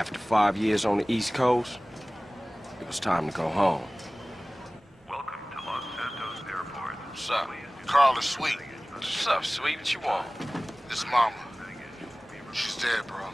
After 5 years on the East Coast, it was time to go home. Welcome to Los Santos Airport. What's up? Carl is sweet. What's up, sweet? What you want? This mama. She's dead, bro.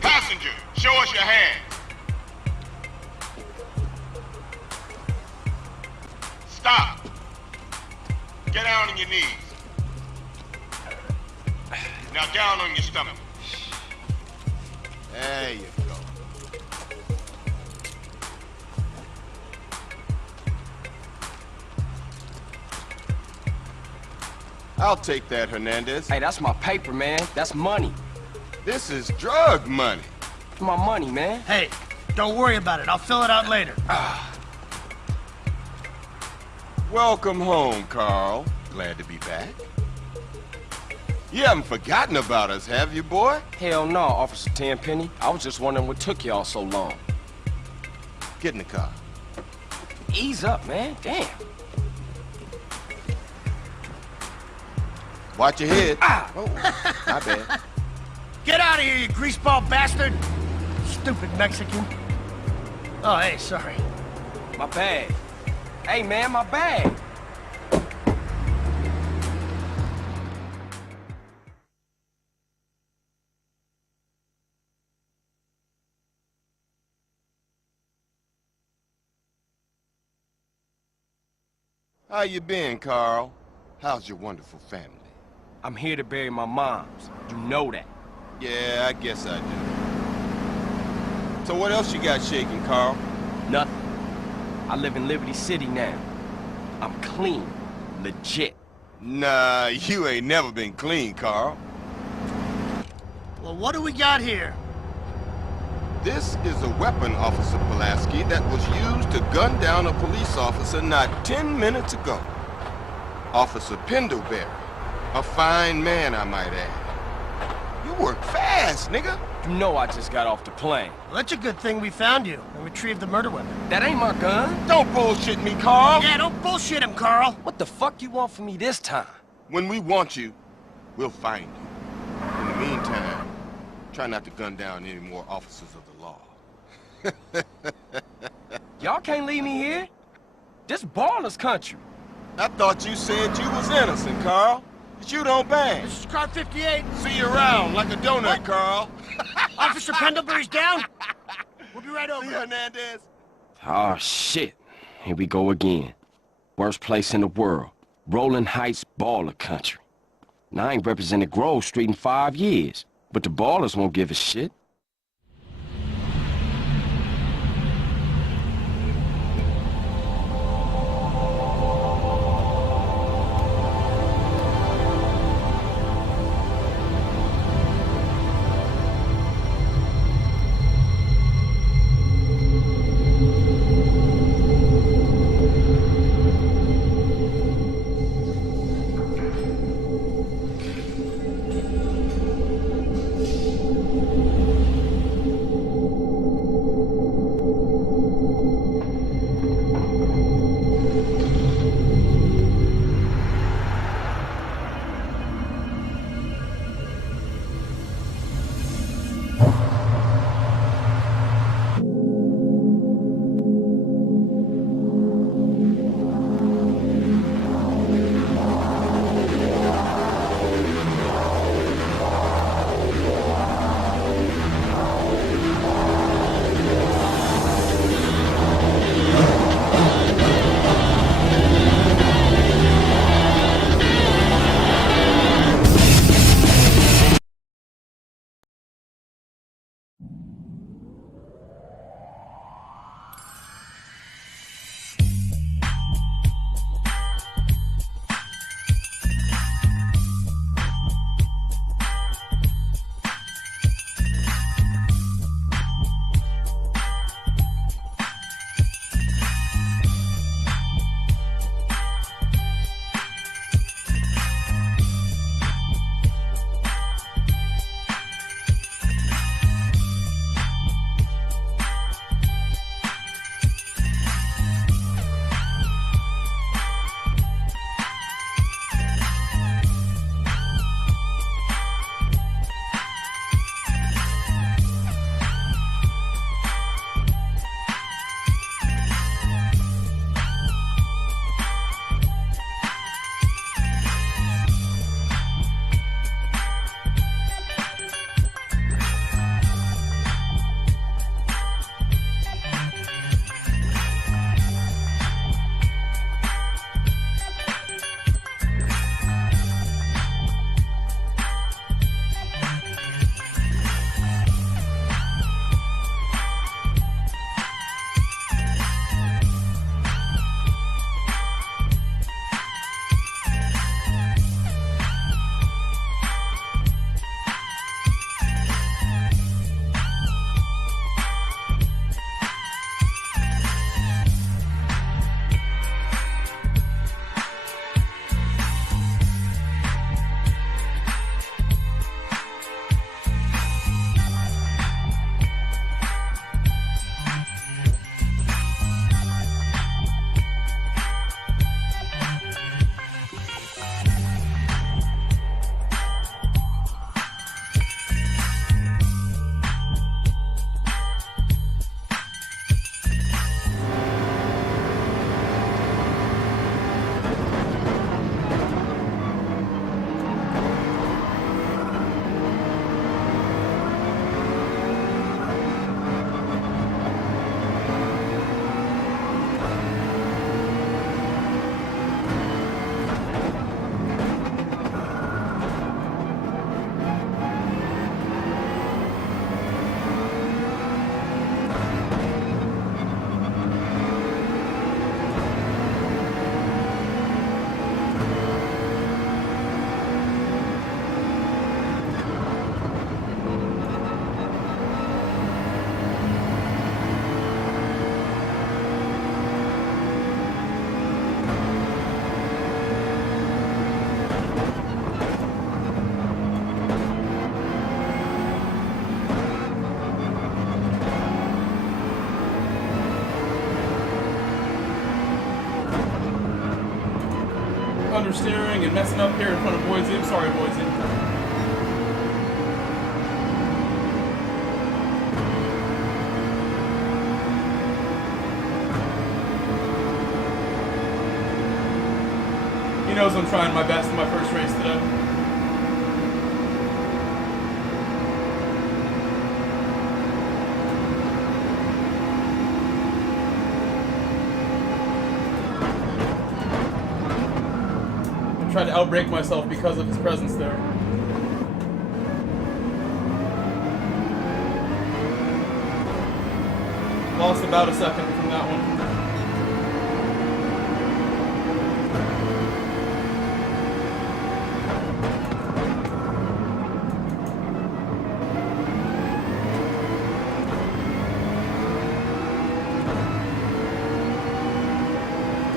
Passenger, show us your hands. Stop. Get down on your knees. Now down on your stomach. There you go. I'll take that, Hernandez. Hey, that's my paper, man. That's money. This is drug money. It's my money, man. Hey, don't worry about it. I'll fill it out later. Welcome home, Carl. Glad to be back. You haven't forgotten about us, have you, boy? Hell no, Officer Tenpenny. I was just wondering what took y'all so long. Get in the car. Ease up, man. Damn. Watch your head. Ah! Oh, my bad. Get out of here, you greaseball bastard! Stupid Mexican. Oh, hey, sorry. My bag. Hey, man, my bag. How you been, Carl? How's your wonderful family? I'm here to bury my moms. You know that. Yeah, I guess I do. So what else you got shaking, Carl? Nothing. I live in Liberty City now. I'm clean. Legit. Nah, you ain't never been clean, Carl. Well, what do we got here? This is a weapon, Officer Pulaski, that was used to gun down a police officer not 10 minutes ago. Officer Pendleberry. A fine man, I might add. You work fast, nigga. You know I just got off the plane. Well, that's a good thing we found you and retrieved the murder weapon. That ain't my gun. Don't bullshit me, Carl. Yeah, don't bullshit him, Carl. What the fuck you want from me this time? When we want you, we'll find you. In the meantime, try not to gun down any more officers of the law. Y'all can't leave me here. This baller's country. I thought you said you was innocent, Carl. But you don't bang. This is car 58. See you around like a donut, What? Carl. Officer Pendlebury's down. We'll be right over. See, Hernandez? Oh, shit. Here we go again. Worst place in the world. Rolling Heights baller country. Now, I ain't represented Grove Street in 5 years, but the ballers won't give a shit. understeering and messing up here in front of Boise. I'm sorry, Boise. He knows I'm trying my best in my first race today. Tried to outbrake myself because of his presence there. Lost about a second from that one.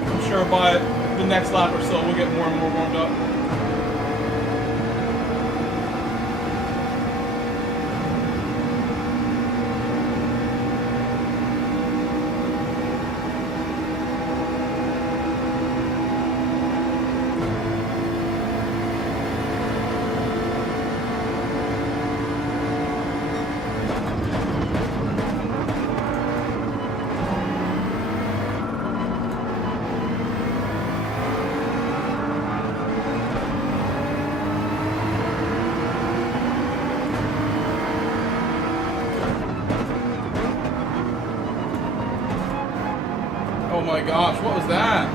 I'm sure by the next lap or so, we'll get more and more warmed up. Oh my gosh, what was that?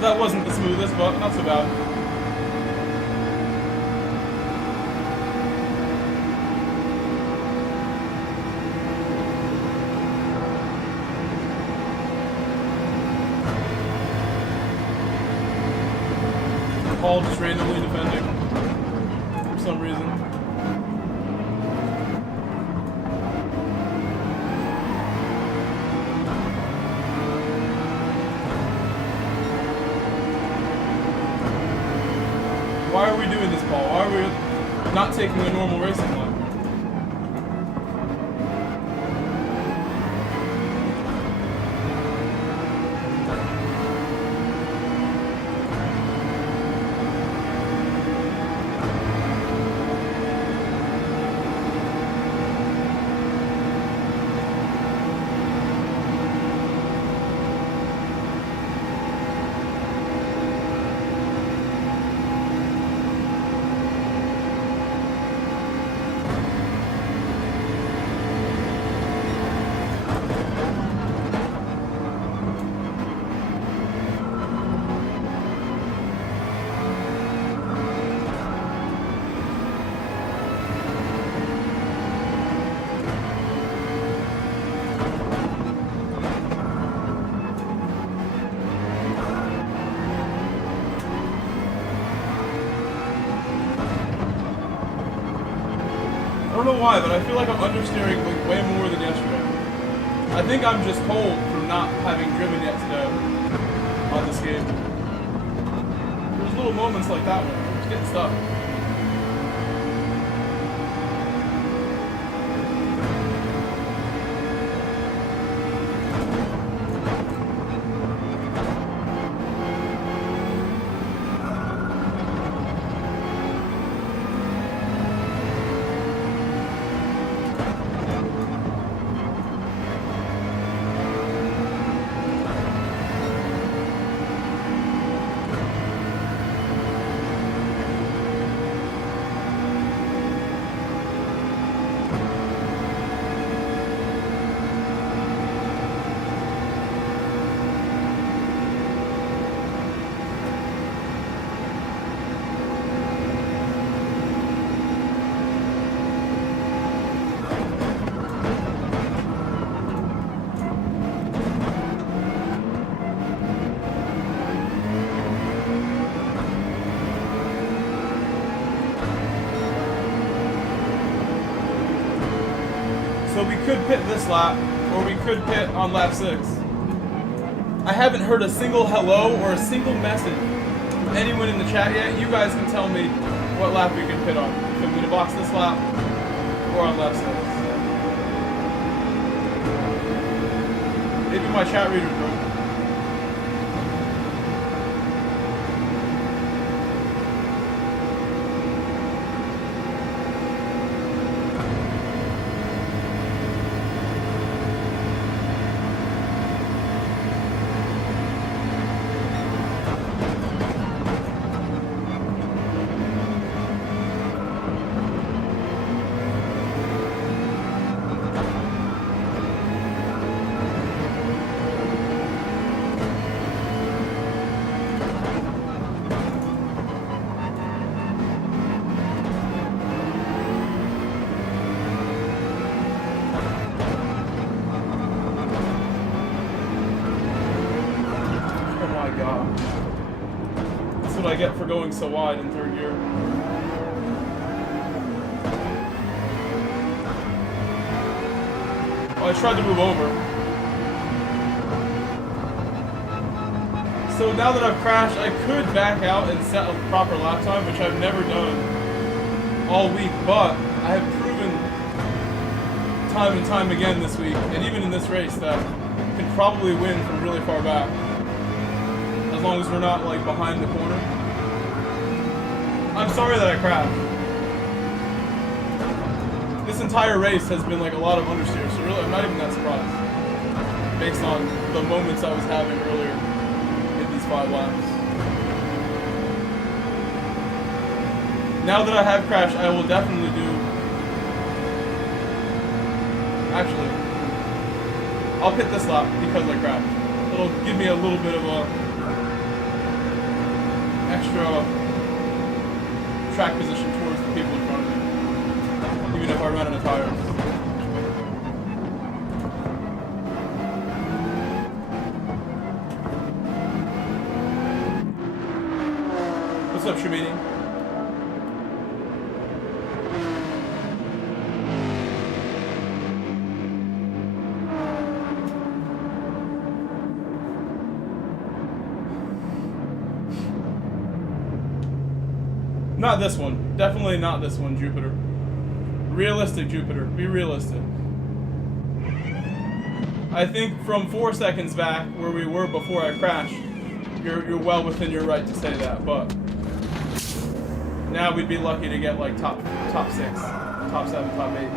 So that wasn't the smoothest, but not so bad. Paul just randomly defending for some reason. Why are we doing this, Paul? Why are we not taking a normal racing lap? I don't know why, but I feel like I'm understeering like way more than yesterday. I think I'm just cold from not having driven yet today on this game. There's little moments like that one. I'm just getting stuck. So we could pit this lap, or we could pit on lap 6. I haven't heard a single hello or a single message from anyone in the chat yet. You guys can tell me what lap we can pit on. If we to box this lap, or on lap 6. Maybe my chat reader broke. I get for going so wide in third gear. Well, I tried to move over. So now that I've crashed, I could back out and set a proper lap time, which I've never done all week, but I have proven time and time again this week, and even in this race, that I can probably win from really far back. As long as we're not like behind the corner. I'm sorry that I crashed. This entire race has been like a lot of understeer, so really I'm not even that surprised. Based on the moments I was having earlier in these 5 laps. Now that I have crashed, I will definitely do... Actually, I'll pit this lap because I crashed. It'll give me a little bit of a extra track position towards the people in front of me, even if I run out of tires. What's up, Shamini? Not this one. Definitely not this one, Jupiter. Realistic, Jupiter. Be realistic. I think from 4 seconds back, where we were before I crashed, you're well within your right to say that, but now we'd be lucky to get like top 6, top 7, top 8.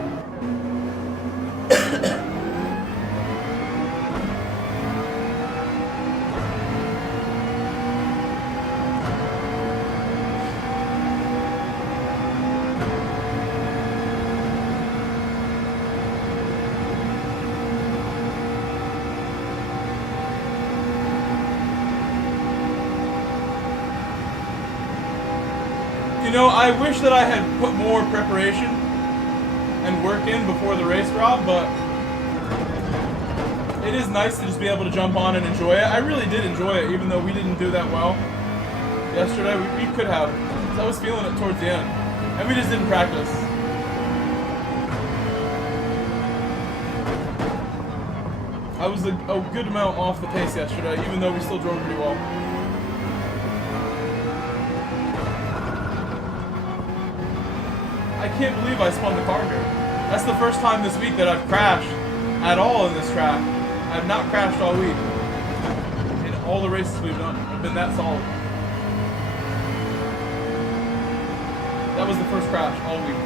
You know, I wish that I had put more preparation and work in before the race, Rob, but it is nice to just be able to jump on and enjoy it. I really did enjoy it, even though we didn't do that well yesterday. We could have, because I was feeling it towards the end, and we just didn't practice. I was a good amount off the pace yesterday, even though we still drove pretty well. I can't believe I spun the car here. That's the first time this week that I've crashed at all in this track. I've not crashed all week. In all the races we've done, I've been that solid. That was the first crash all week.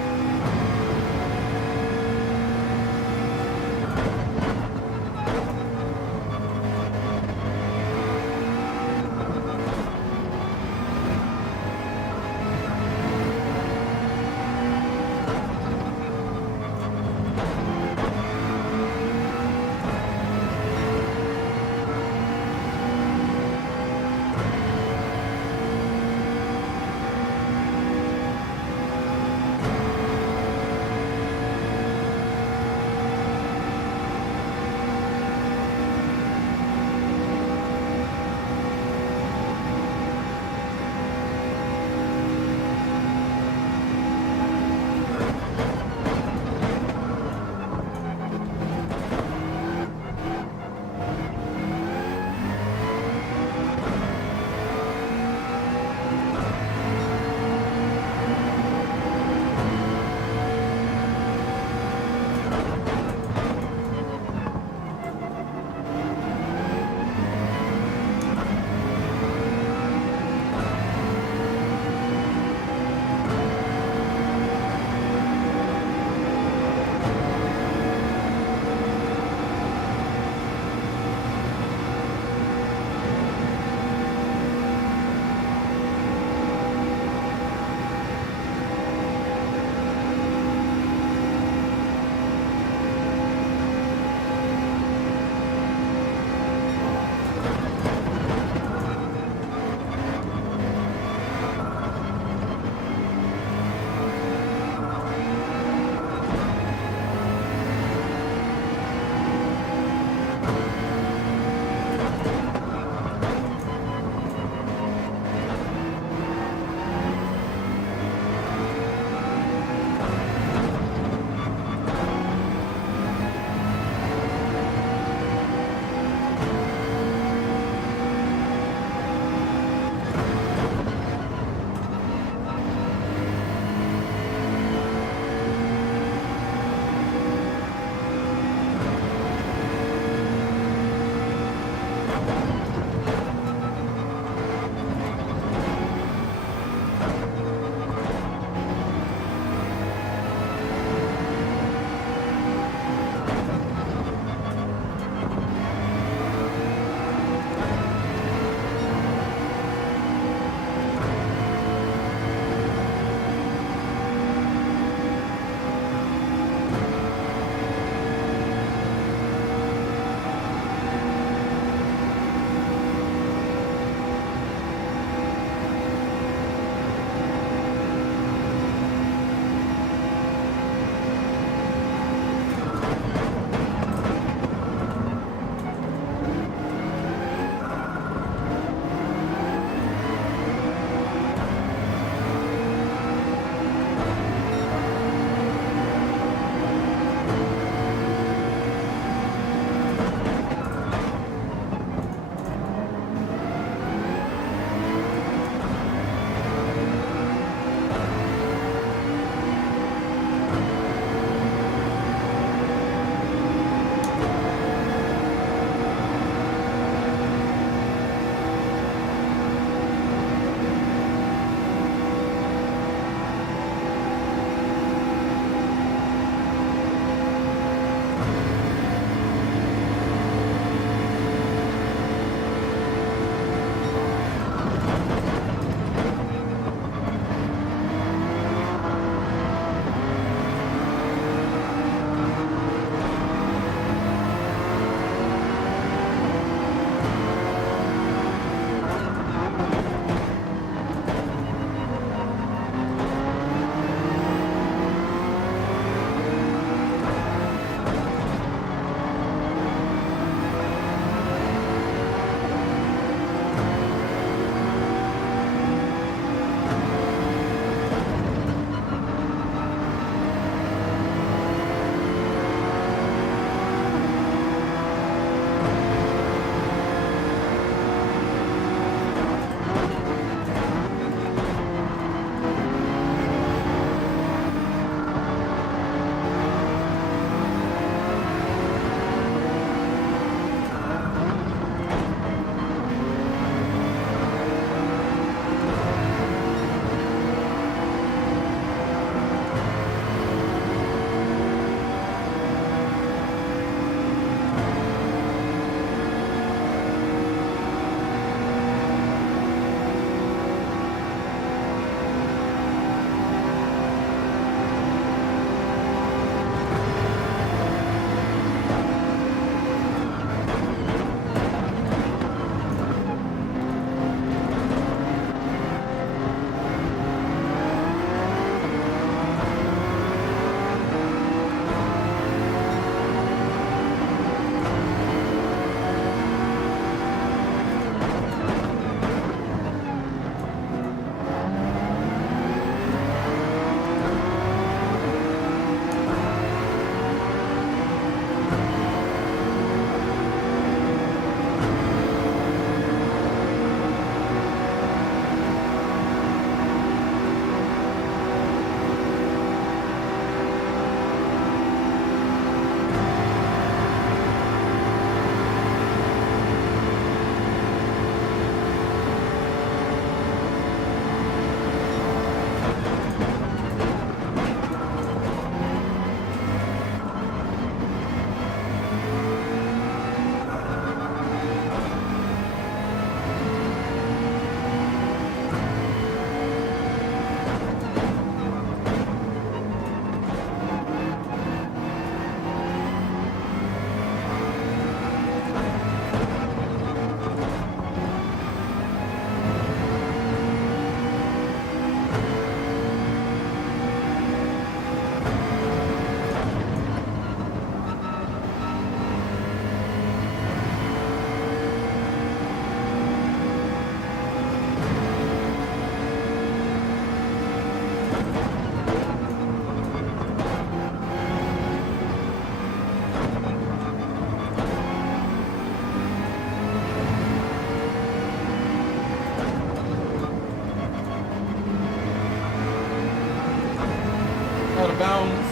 out of bounds.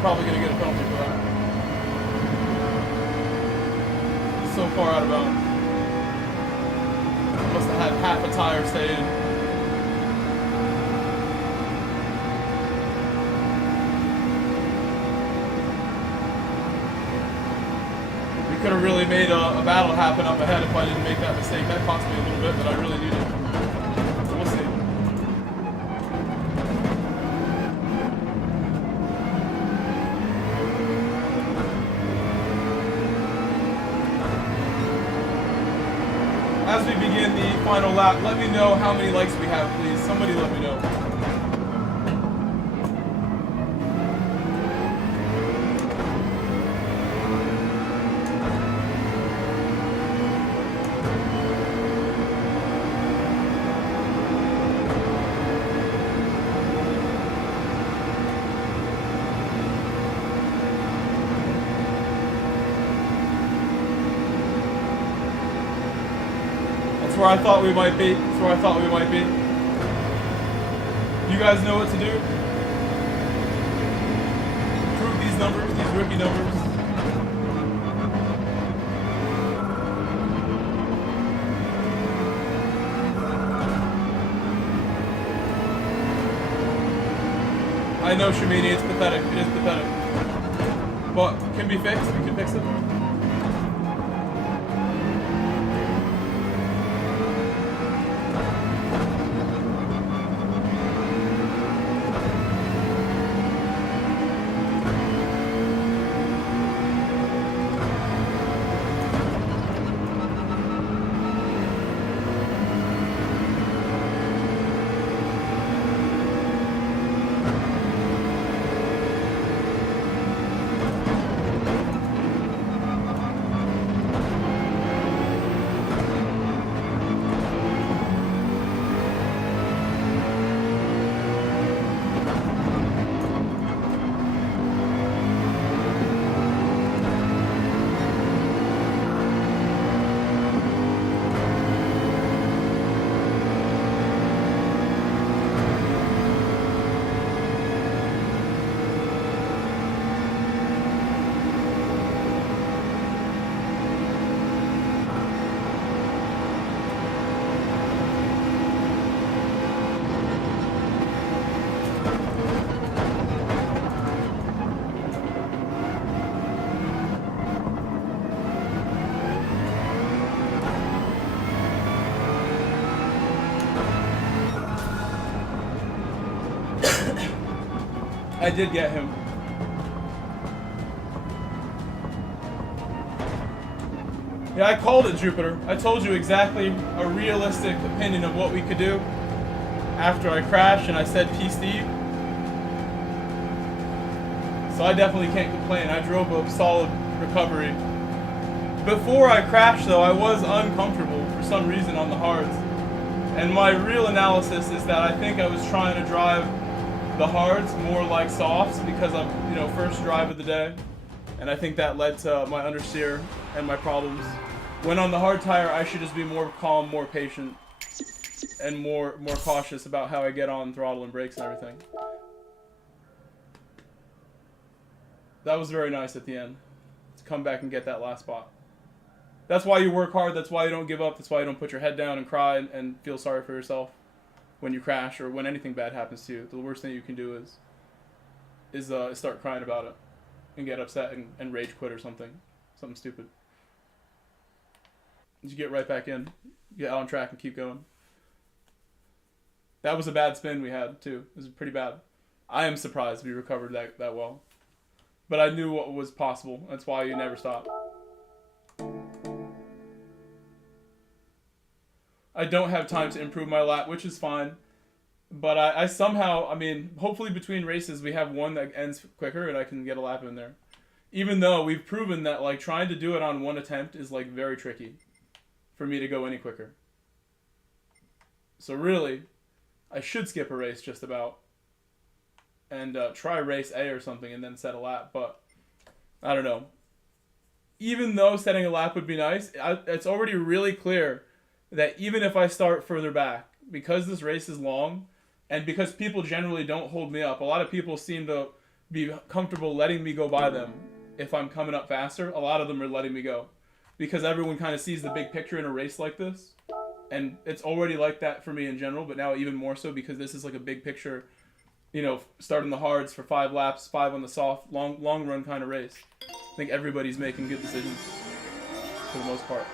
Probably gonna get a penalty for that. So far out of bounds. Must have had half a tire stay in. We could have really made a battle happen up ahead if I didn't make that mistake. That cost me a little bit, but I really needed. So we'll see. As we begin the final lap, let me know how many likes we have, please. Somebody let me know. That's where I thought we might be. That's where I thought we might be. You guys know what to do. Improve these numbers, these rookie numbers. I know, Shamini, it's pathetic. It is pathetic. But can be fixed. We can fix it. I did get him. Yeah, I called it, Jupiter. I told you exactly a realistic opinion of what we could do after I crashed, and I said P. Steve. So I definitely can't complain. I drove a solid recovery. Before I crashed, though, I was uncomfortable for some reason on the hards. And my real analysis is that I think I was trying to drive the hards more like softs because I'm, first drive of the day. And I think that led to my understeer and my problems. When on the hard tire, I should just be more calm, more patient, and more cautious about how I get on throttle and brakes and everything. That was very nice at the end, to come back and get that last spot. That's why you work hard, that's why you don't give up, that's why you don't put your head down and cry and feel sorry for yourself when you crash or when anything bad happens to you. The worst thing you can do is start crying about it and get upset and rage quit or something stupid. You get right back in, get out on track and keep going. That was a bad spin we had too. It was pretty bad. I am surprised we recovered that well. But I knew what was possible. That's why you never stop. I don't have time to improve my lap, which is fine. But I somehow, hopefully between races we have one that ends quicker and I can get a lap in there. Even though we've proven that trying to do it on one attempt is very tricky for me to go any quicker. So really, I should skip a race just about and try race A or something and then set a lap. But I don't know. Even though setting a lap would be nice, it's already really clear that even if I start further back, because this race is long, And because people generally don't hold me up, a lot of people seem to be comfortable letting me go by them if I'm coming up faster. A lot of them are letting me go because everyone kind of sees the big picture in a race like this. And it's already like that for me in general, but now even more so because this is like a big picture, you know, starting the hards for 5 laps, 5 on the soft, long run kind of race. I think everybody's making good decisions for the most part.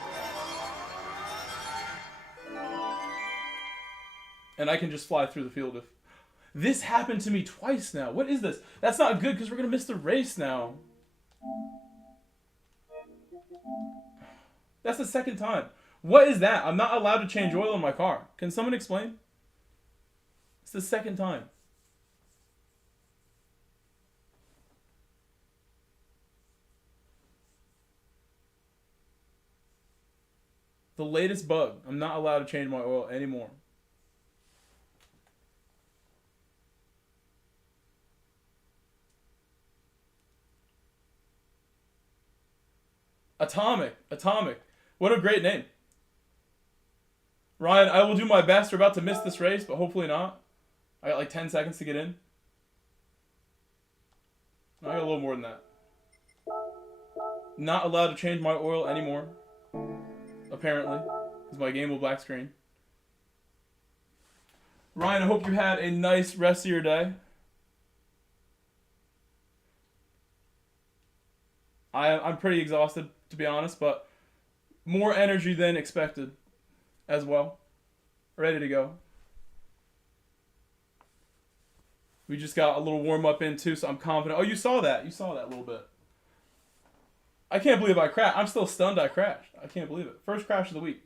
And I can just fly through the field if... This happened to me twice now. What is this? That's not good because we're going to miss the race now. That's the second time. What is that? I'm not allowed to change oil in my car. Can someone explain? It's the second time. The latest bug. I'm not allowed to change my oil anymore. Atomic. What a great name. Ryan, I will do my best. We're about to miss this race, but hopefully not. I got like 10 seconds to get in. I got a little more than that. Not allowed to change my oil anymore. Apparently. Because my game will black screen. Ryan, I hope you had a nice rest of your day. I'm pretty exhausted, to be honest, but more energy than expected as well. Ready to go. We just got a little warm-up in, too, so I'm confident. Oh, you saw that. You saw that a little bit. I can't believe I crashed. I'm still stunned I crashed. I can't believe it. First crash of the week.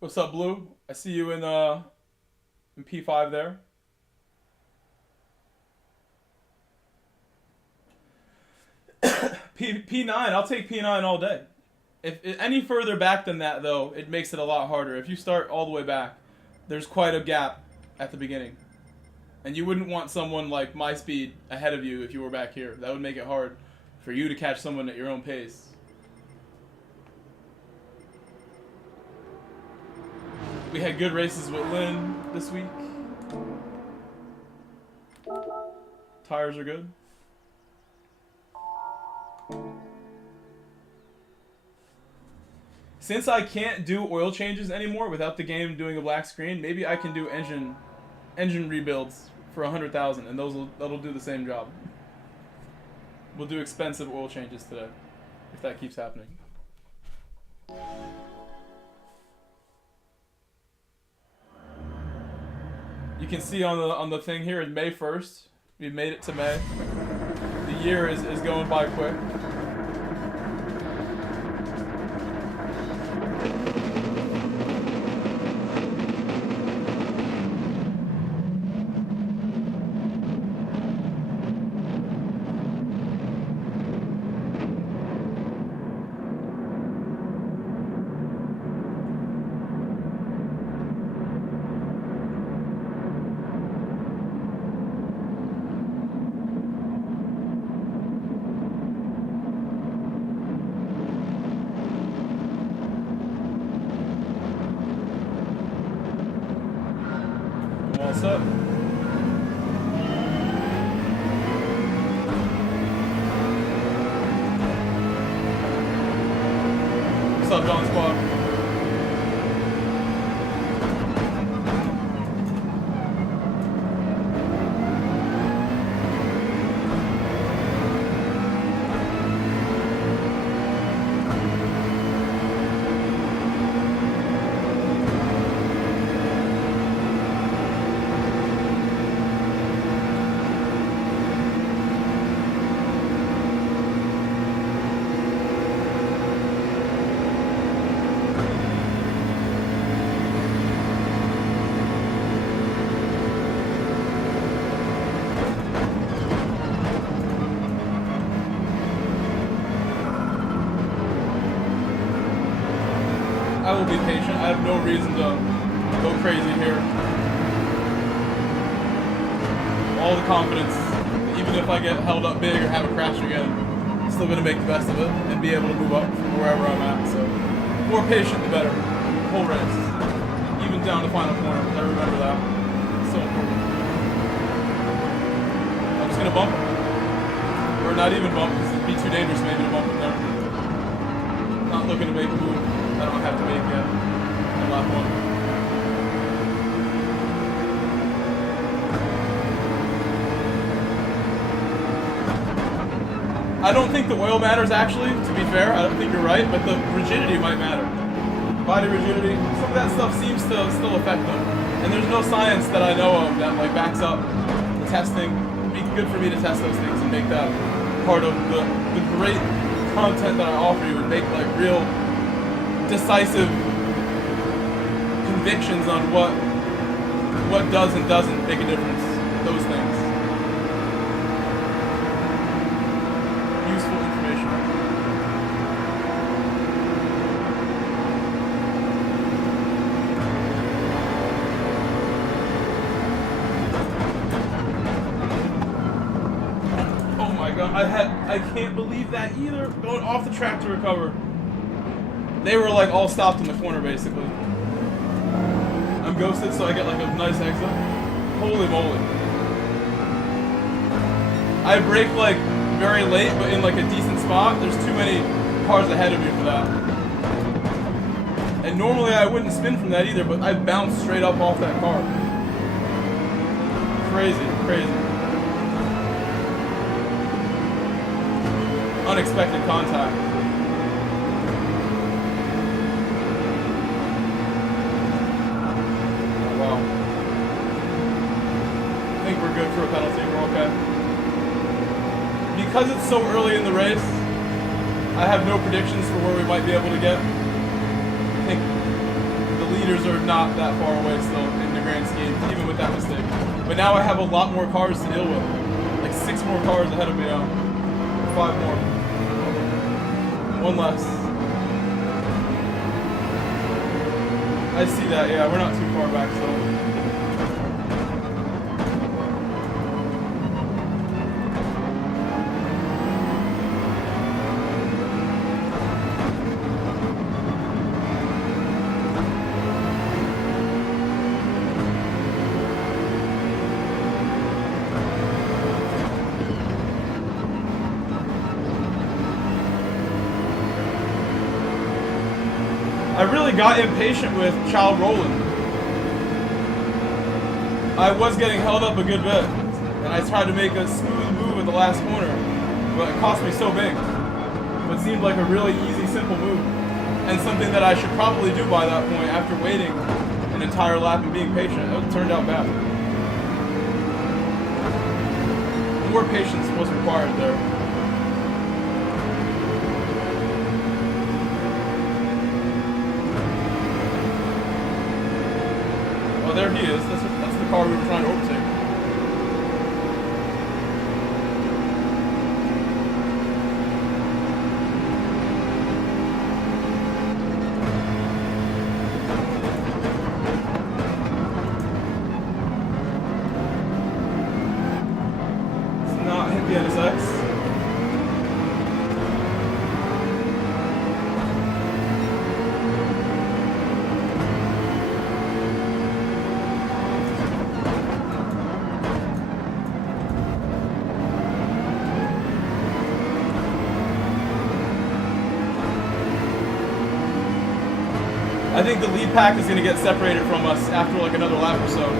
What's up, Blue? I see you in P5 there. P9, I'll take P9 all day. If any further back than that, though, it makes it a lot harder. If you start all the way back, there's quite a gap at the beginning. And you wouldn't want someone like my speed ahead of you if you were back here. That would make it hard for you to catch someone at your own pace. We had good races with Lynn this week. Tires are good. Since I can't do oil changes anymore without the game doing a black screen, maybe I can do engine rebuilds for 100,000, and that'll do the same job. We'll do expensive oil changes today, if that keeps happening. You can see on the thing here, it's May 1st. We've made it to May. The year is going by quick. What's up? What's up, John Squad? will be patient. I have no reason to go crazy here. All the confidence, even if I get held up big or have a crash again, I'm still going to make the best of it and be able to move up from wherever I'm at. So, more patient the better. Whole race. Even down to final corner. I remember that. So important. I'm just going to bump him. Or not even bump, because it'd be too dangerous maybe to bump him there. Not looking to make a move I don't have to make yet on lap 1. I don't think the oil matters actually, to be fair. I don't think you're right, but the rigidity might matter. Body rigidity, some of that stuff seems to still affect them. And there's no science that I know of that like backs up the testing. It'd be good for me to test those things and make that part of the great content that I offer you and make like real decisive convictions on what does and doesn't make a difference. Those things. Useful information. Oh my god, I can't believe that either. Going off the track to recover. They were like all stopped in the corner basically. I'm ghosted so I get like a nice exit. Holy moly. I brake like very late, but in like a decent spot. There's too many cars ahead of me for that. And normally I wouldn't spin from that either, but I bounced straight up off that car. Crazy, crazy. Unexpected contact. Oh, wow. I think we're good for a penalty. We're okay. Because it's so early in the race, I have no predictions for where we might be able to get. I think the leaders are not that far away still in the grand scheme, even with that mistake. But now I have a lot more cars to deal with. Like 6 more cars ahead of me now. 5 more. 1 less. I see that, yeah, we're not too far back still. I really got impatient with child rolling. I was getting held up a good bit, and I tried to make a smooth move at the last corner, but it cost me so big. But it seemed like a really easy, simple move, and something that I should probably do by that point after waiting an entire lap and being patient. It turned out bad. More patience was required there. There he is. That's the car we were trying to overtake. It's not hit the NSX. I think the lead pack is going to get separated from us after like another lap or so.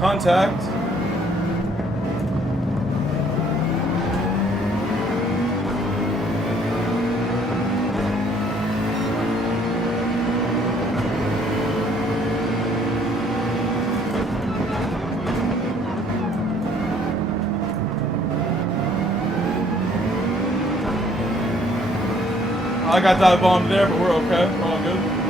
Contact. I got dive bombed there, but we're okay. We're all good.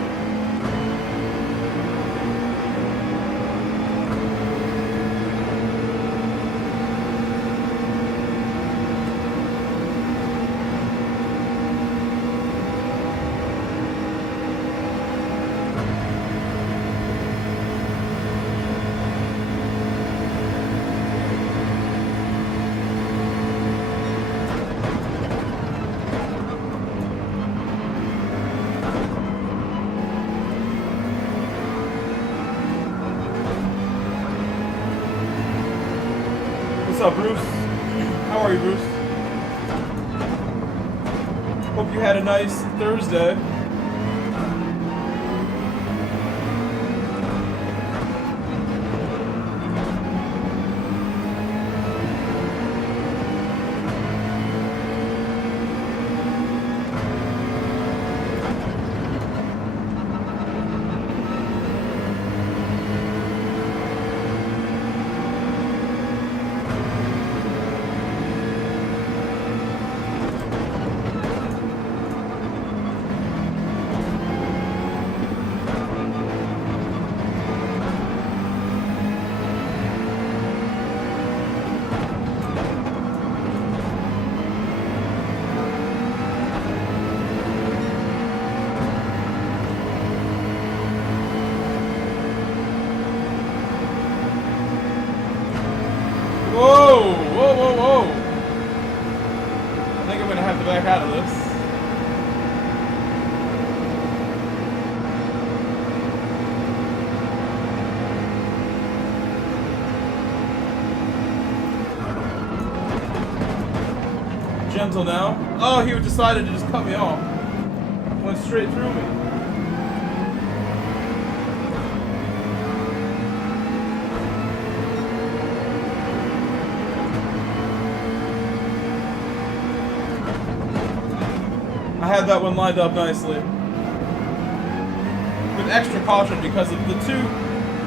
What's up, Bruce? How are you, Bruce? Hope you had a nice Thursday. Back out of this. Gentle now. Oh, he decided to just cut me off. Went straight through me. I had that one lined up nicely. With extra caution because of the two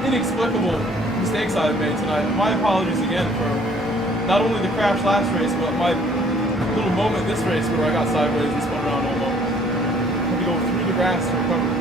inexplicable mistakes I've made tonight. My apologies again for not only the crash last race, but my little moment this race where I got sideways and spun around almost. I had to go through the grass to recover.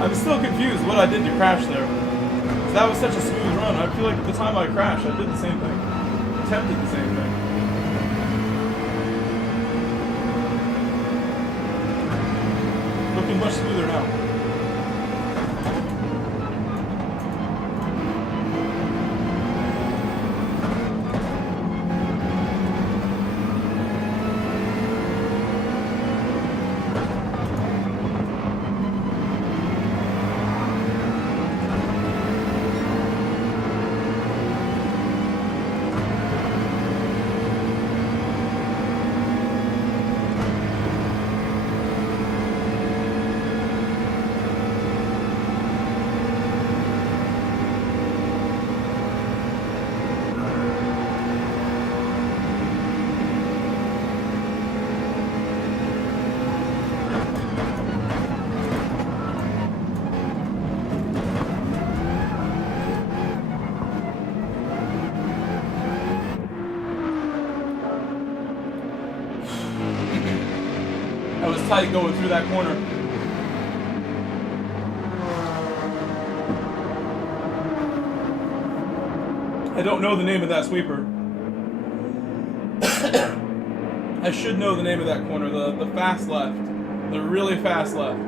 I'm still confused what I did to crash there. That was such a smooth run. I feel like at the time I crashed, I did the same thing. Attempted the same thing. Looking much smoother now. That was tight going through that corner. I don't know the name of that sweeper. I should know the name of that corner, the fast left. The really fast left.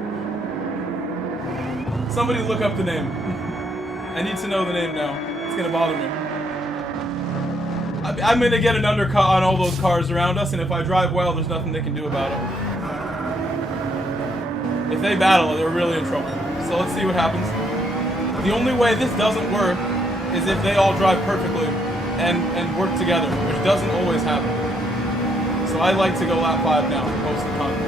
Somebody look up the name. I need to know the name now. It's gonna bother me. I'm gonna get an undercut on all those cars around us, and if I drive well, there's nothing they can do about it. If they battle, they're really in trouble. So let's see what happens. The only way this doesn't work is if they all drive perfectly and work together, which doesn't always happen. So I like to go lap 5 now, most of the time.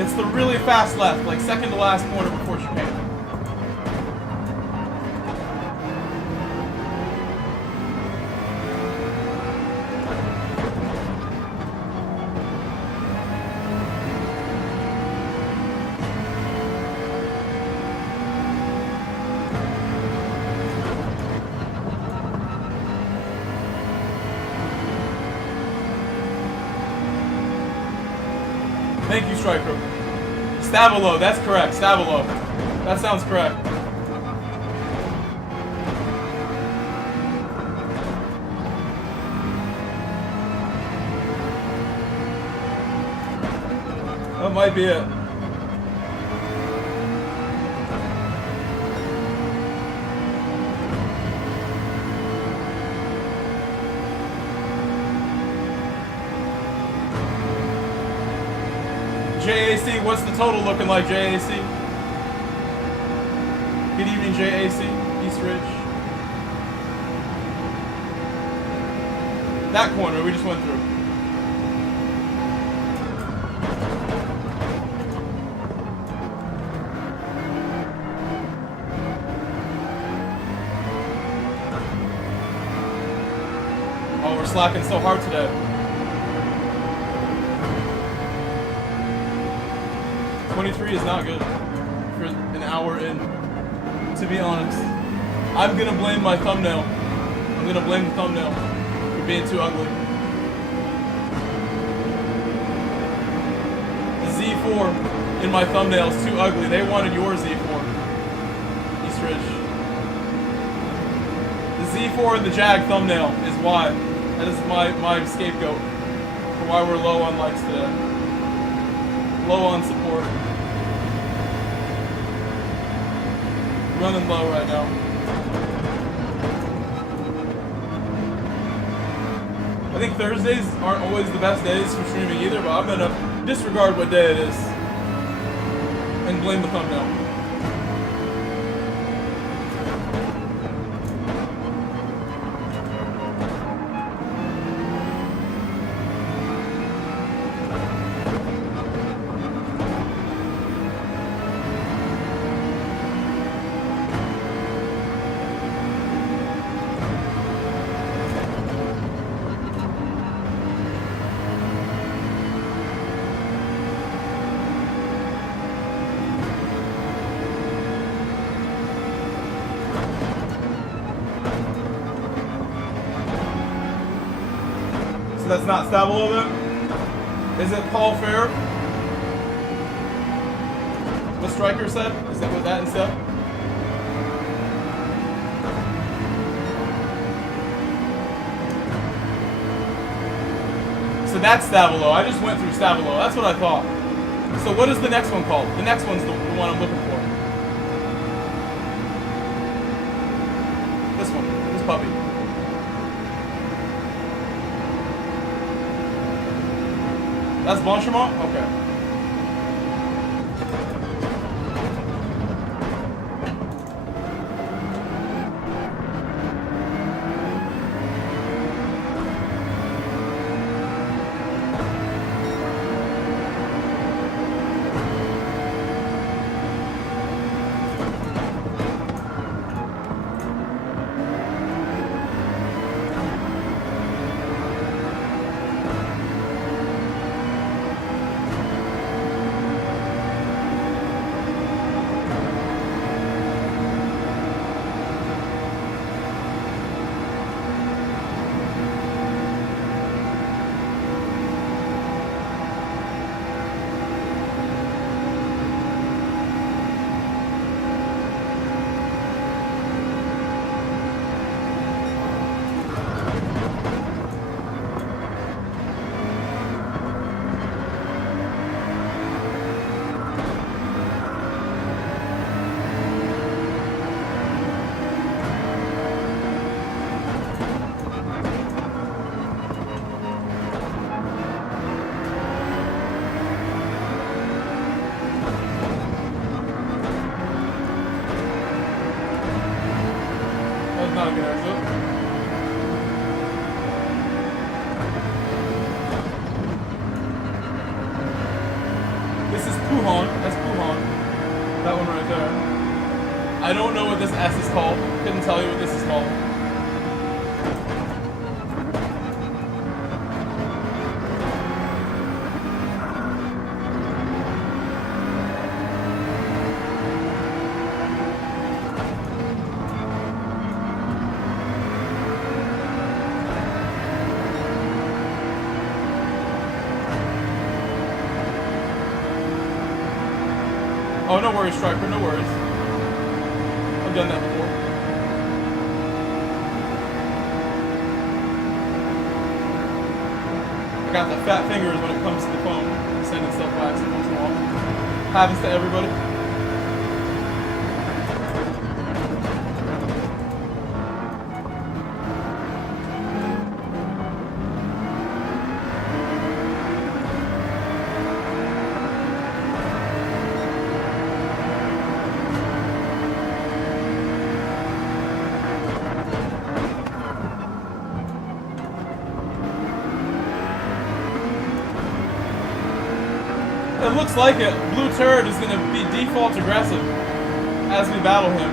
It's the really fast left, like second to last corner before chicane. Thank you, Striker. Stabilo, that's correct. Stabilo. That sounds correct. That might be it. JAC, what's the total looking like, JAC? Good evening, JAC, East Ridge. That corner we just went through. Oh, we're slacking so hard today. 23 is not good for an hour in, to be honest. I'm gonna blame my thumbnail. I'm gonna blame the thumbnail for being too ugly. The Z4 in my thumbnail is too ugly. They wanted your Z4. East Ridge. The Z4 in the Jag thumbnail is why. That is my scapegoat for why we're low on likes today. Low on support. Running low right now. I think Thursdays aren't always the best days for streaming either, but I'm gonna disregard what day it is and blame the thumbnail. That's not Stabilo then? Is it Paul Fair? What Striker said? Is it with that instead? So that's Stabilo. I just went through Stabilo. That's what I thought. So what is the next one called? The next one's the one I'm looking for. This one. This puppy. That's Blanchimont? Okay. That's not a good exit. This is Puhan. That's Puhan. That one right there. I don't know what this S is called. Couldn't tell you what this is called. Oh, no worries, Striker, no worries. I've done that before. I got the fat fingers when it comes to the phone, sending stuff back every once in a while. Happens to everybody. It looks like it. Blue Turd is going to be default aggressive as we battle him.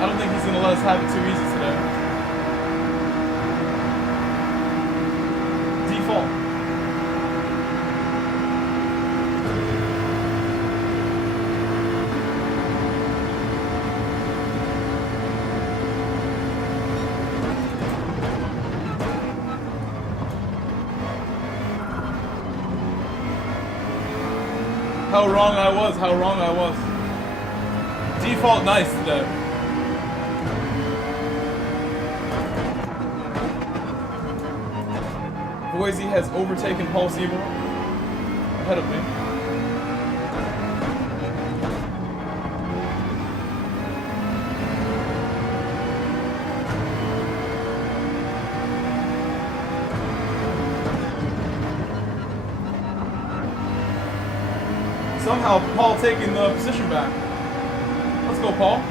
I don't think he's going to let us have it too easy today. Default. How wrong I was, how wrong I was. Default nice today. Boise has overtaken Paul Zebra ahead of me. Somehow, Paul taking the position back. Let's go, Paul.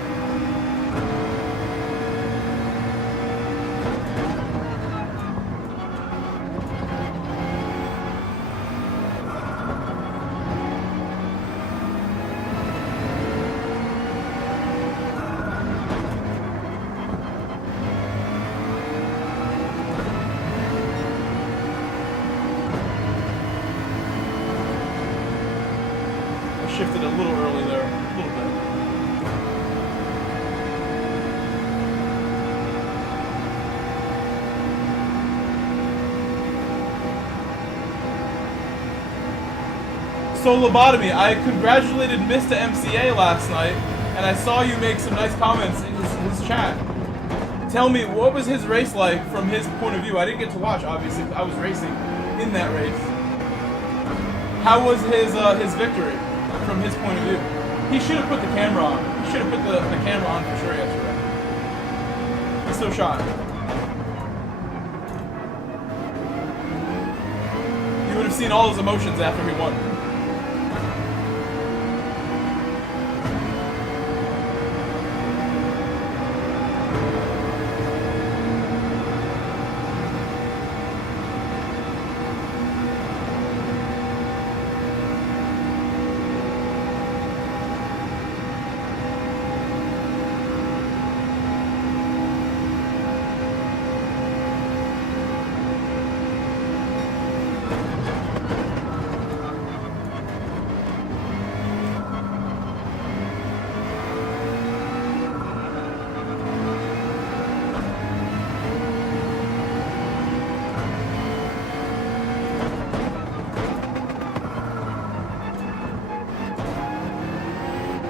Shifted a little early there, a little bit. So Lobotomy, I congratulated Mr. MCA last night, and I saw you make some nice comments in his chat. Tell me, what was his race like from his point of view? I didn't get to watch, obviously, I was racing in that race. How was his victory? From his point of view, he should have put the camera on. He should have put the camera on for sure yesterday. He's so shy. You would have seen all his emotions after he won.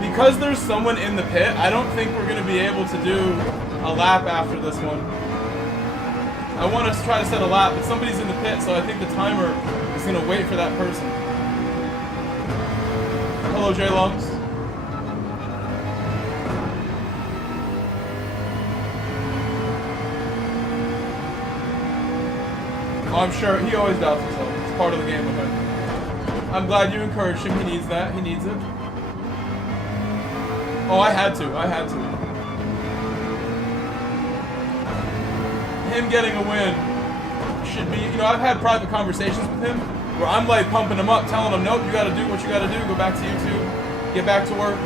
Because there's someone in the pit, I don't think we're going to be able to do a lap after this one. I want to try to set a lap, but somebody's in the pit, so I think the timer is going to wait for that person. Hello, J Lungs. Oh, I'm sure he always doubts himself. It's part of the game with him. I'm glad you encouraged him. He needs that. He needs it. Oh, I had to. I had to. Him getting a win should be, you know, I've had private conversations with him where I'm like pumping him up, telling him, nope, you gotta do what you gotta do, go back to YouTube, get back to work.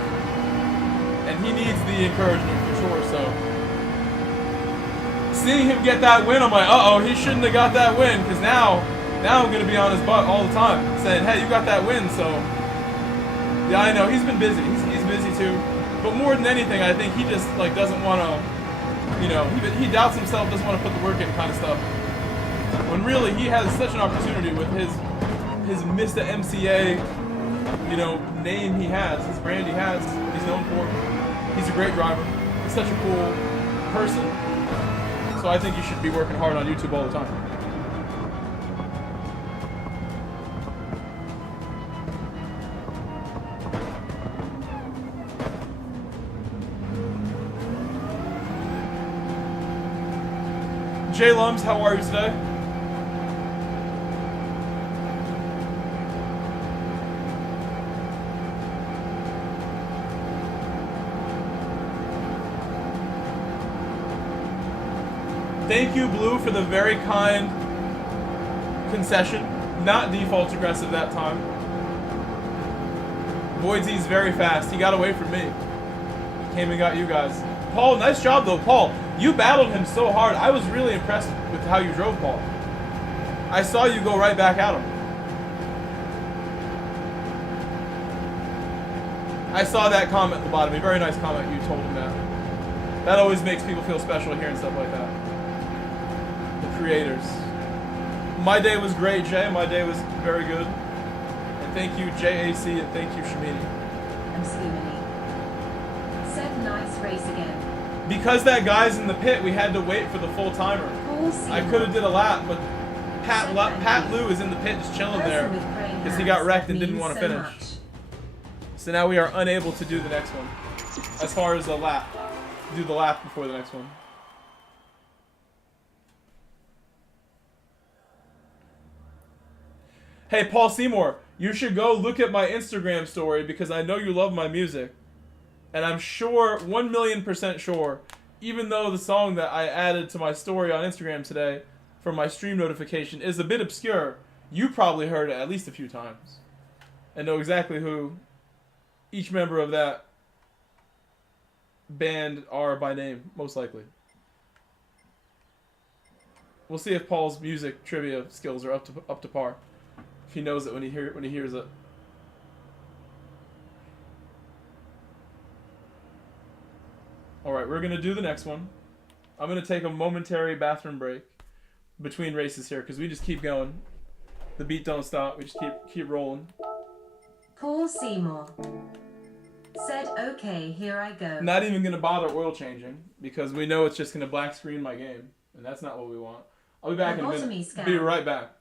And he needs the encouragement for sure, so. Seeing him get that win, I'm like, uh-oh, he shouldn't have got that win, because now I'm gonna be on his butt all the time, saying, hey, you got that win, so. Yeah, I know, he's been busy, he's busy too. But more than anything, I think he just, like, doesn't want to, you know, he doubts himself, doesn't want to put the work in kind of stuff. When really, he has such an opportunity with his Mr. MCA, you know, name he has, his brand he has, he's known for. He's a great driver. He's such a cool person. So I think you should be working hard on YouTube all the time. Jay Lums, how are you today? Thank you, Blue, for the very kind concession. Not default aggressive that time. Voidsy's very fast. He got away from me. Came and got you guys. Paul, nice job though, Paul. You battled him so hard. I was really impressed with how you drove, Paul. I saw you go right back at him. I saw that comment at the bottom. A very nice comment. You told him that. That always makes people feel special hearing stuff like that. The creators. My day was great, Jay. My day was very good. And thank you, JAC, and thank you, Shamini. MC Mini. Said nice race again. Because that guy's in the pit, we had to wait for the full timer. I could have did a lap, but Pat Lou is in the pit just chilling there because he got wrecked and didn't want to finish. So now we are unable to do the next one. As far as the lap. Do the lap before the next one. Hey, Paul Seymour, you should go look at my Instagram story because I know you love my music. And I'm sure, 1,000,000% sure, even though the song that I added to my story on Instagram today for my stream notification is a bit obscure, you probably heard it at least a few times. And know exactly who each member of that band are by name, most likely. We'll see if Paul's music trivia skills are up to par. If he knows it when he hears it. Alright, we're gonna do the next one. I'm gonna take a momentary bathroom break between races here, because we just keep going. The beat don't stop, we just keep rolling. Paul Seymour said, okay, here I go. Not even gonna bother oil changing, because we know it's just gonna black screen my game. And that's not what we want. I'll be back in a minute. Be right back.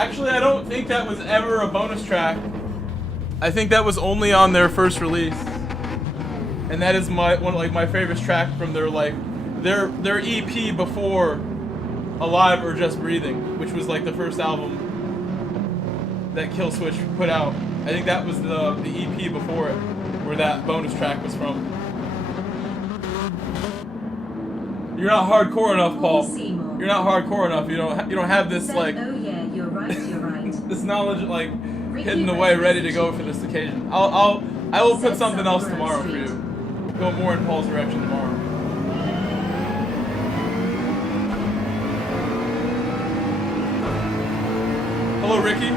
Actually, I don't think that was ever a bonus track. I think that was only on their first release. And that is my favorite track from their their EP before Alive or Just Breathing, which was like the first album that Killswitch put out. I think that was the EP before it, where that bonus track was from. You're not hardcore enough, Paul. You're not hardcore enough. You don't have this like. Oh yeah, you're right. This knowledge like hidden away, ready to go for this occasion. I will put something else tomorrow for you. Go more in Paul's direction tomorrow. Hello, Ricky.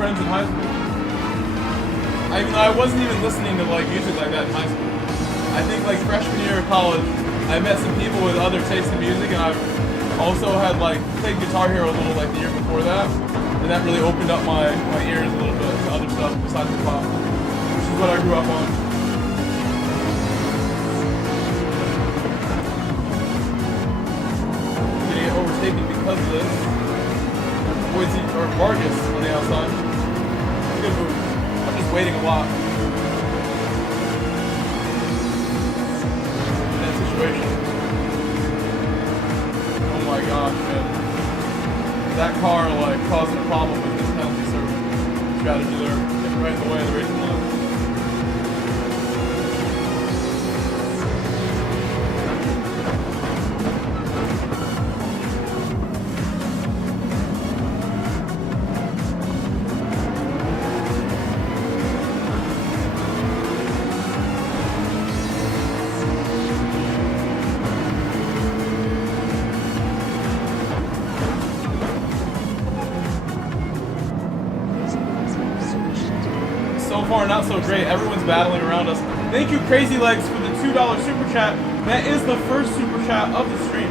Friends in high school. I wasn't even listening to like music like that in high school. I think like freshman year of college, I met some people with other tastes in music, and I've also had like played Guitar Hero a little like the year before that, and that really opened up my ears a little bit to other stuff besides the pop, which is what I grew up on. Gonna get overtaken because of this. Boise or Vargas on the outside. Good move. I'm just waiting a lot. In that situation. Oh my gosh, man. That car like causing a problem with this penalty service strategy there. Getting right in the way of the racing line. Not so great. Everyone's battling around us. Thank you, Crazy Legs, for the $2 super chat. That is the first super chat of the stream.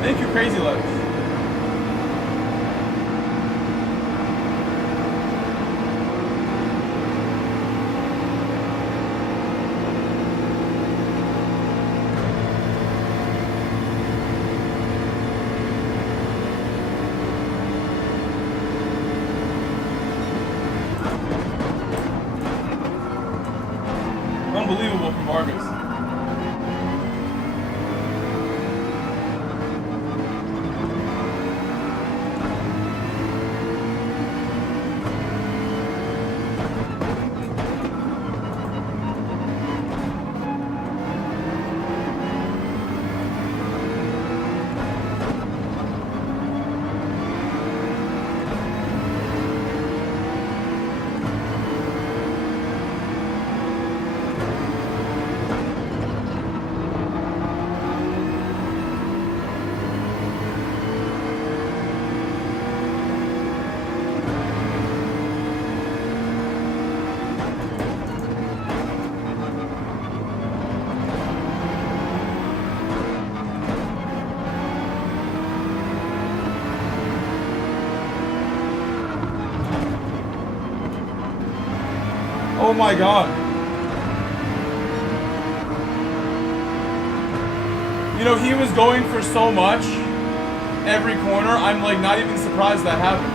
Thank you, Crazy Legs. Unbelievable from Vargas. Oh my god. You know, he was going for so much every corner. I'm like not even surprised that happened.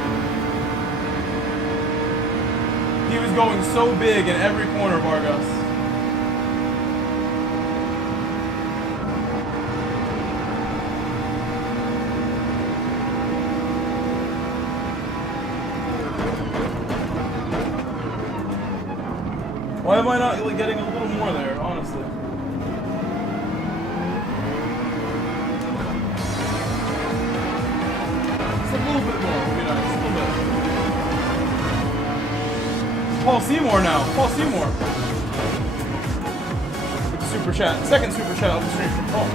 was going so big in every corner, Vargas. Why am I not really getting a little more there, honestly? Just a little bit more would be nice, a little bit. Paul Seymour now, Paul Seymour. With the super chat, second super chat of the stream from Paul.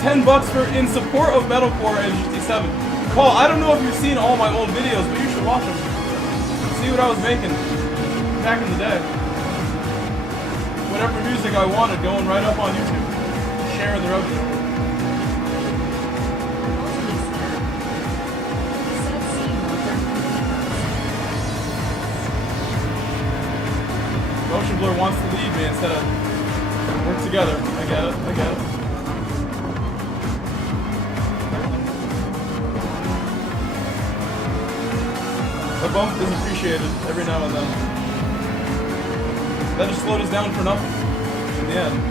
$10 for in support of Metalcore and GT7. Paul, I don't know if you've seen all my old videos, but you should watch them. See what I was making back in the day. Whatever music I wanted going right up on YouTube. Sharing the revenue. Motion Blur wants to lead me instead of work together. I get it, I get it. A bump is appreciated every now and then. That just slowed us down for nothing in the end.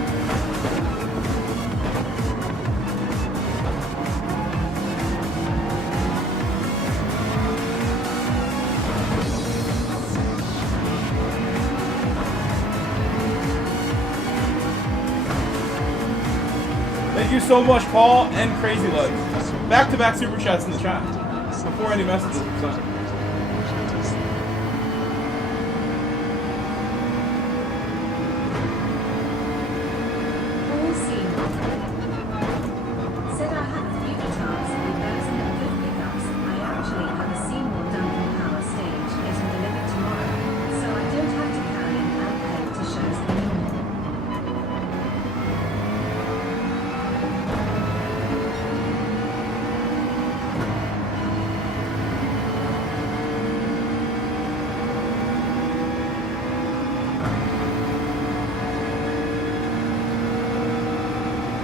Thank you so much, Paul and Crazy Legs. Back-to-back super chats in the chat before any messages were sent.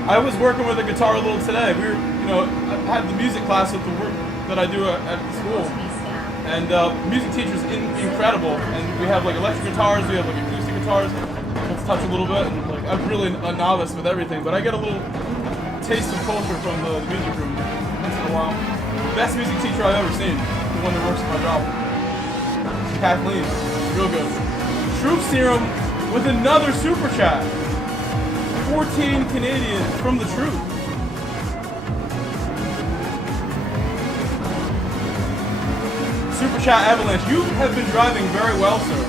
I was working with a guitar a little today. We were, I had the music class with the work that I do at the school. And music teacher's incredible. And we have like electric guitars, we have like acoustic guitars. Let's touch a little bit. And like I'm really a novice with everything, but I get a little taste of culture from the music room once in a while. Best music teacher I've ever seen. The one that works at my job. Kathleen. Real good. Troop Serum with another super chat. 14 Canadian from the Troop. Super Chat Avalanche, you have been driving very well, sir.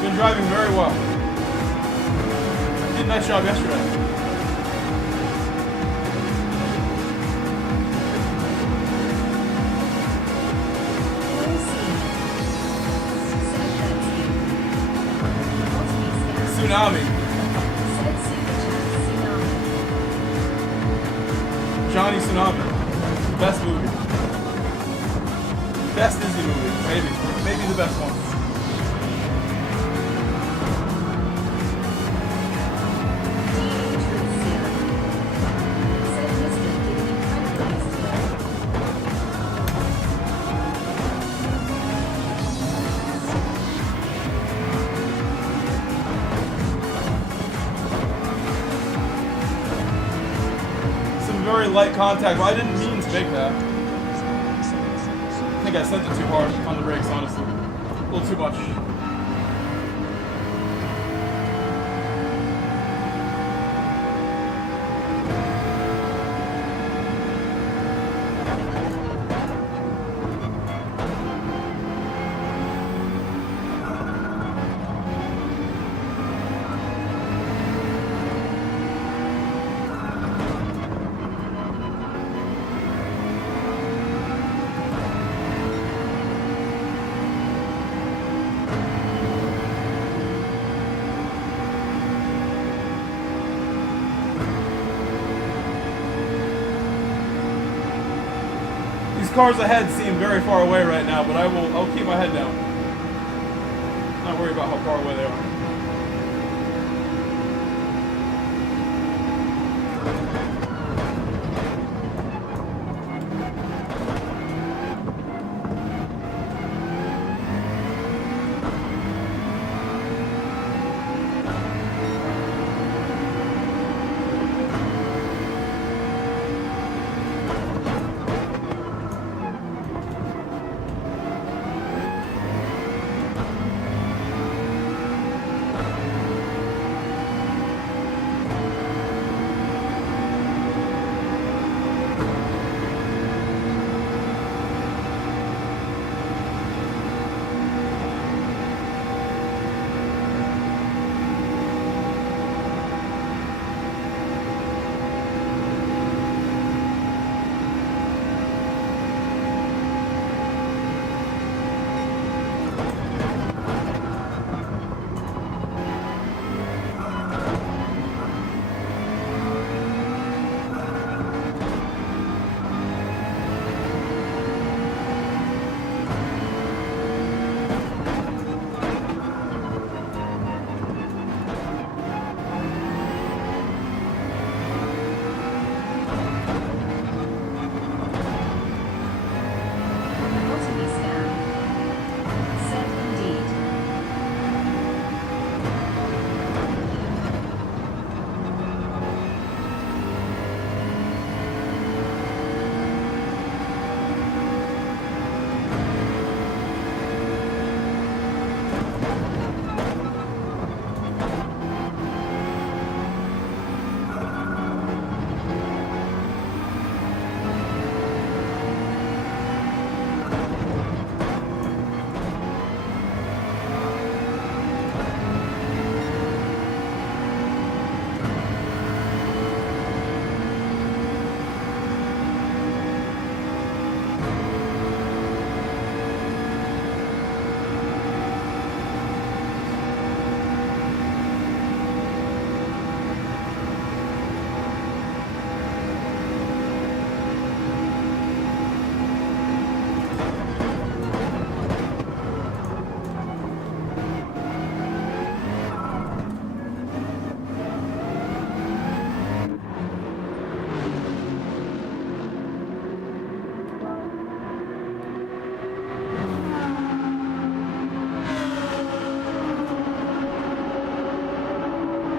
Been driving very well. Did a nice job yesterday. Tsunami. Johnny Tsunami. Best movie. Best Disney movie. Maybe. Maybe the best one. Light contact, but I didn't mean to make that. I think I sent it too hard on the brakes, honestly. A little too much. Cars ahead seem very far away right now, but I'll keep my head down. Not worry about how far away they are.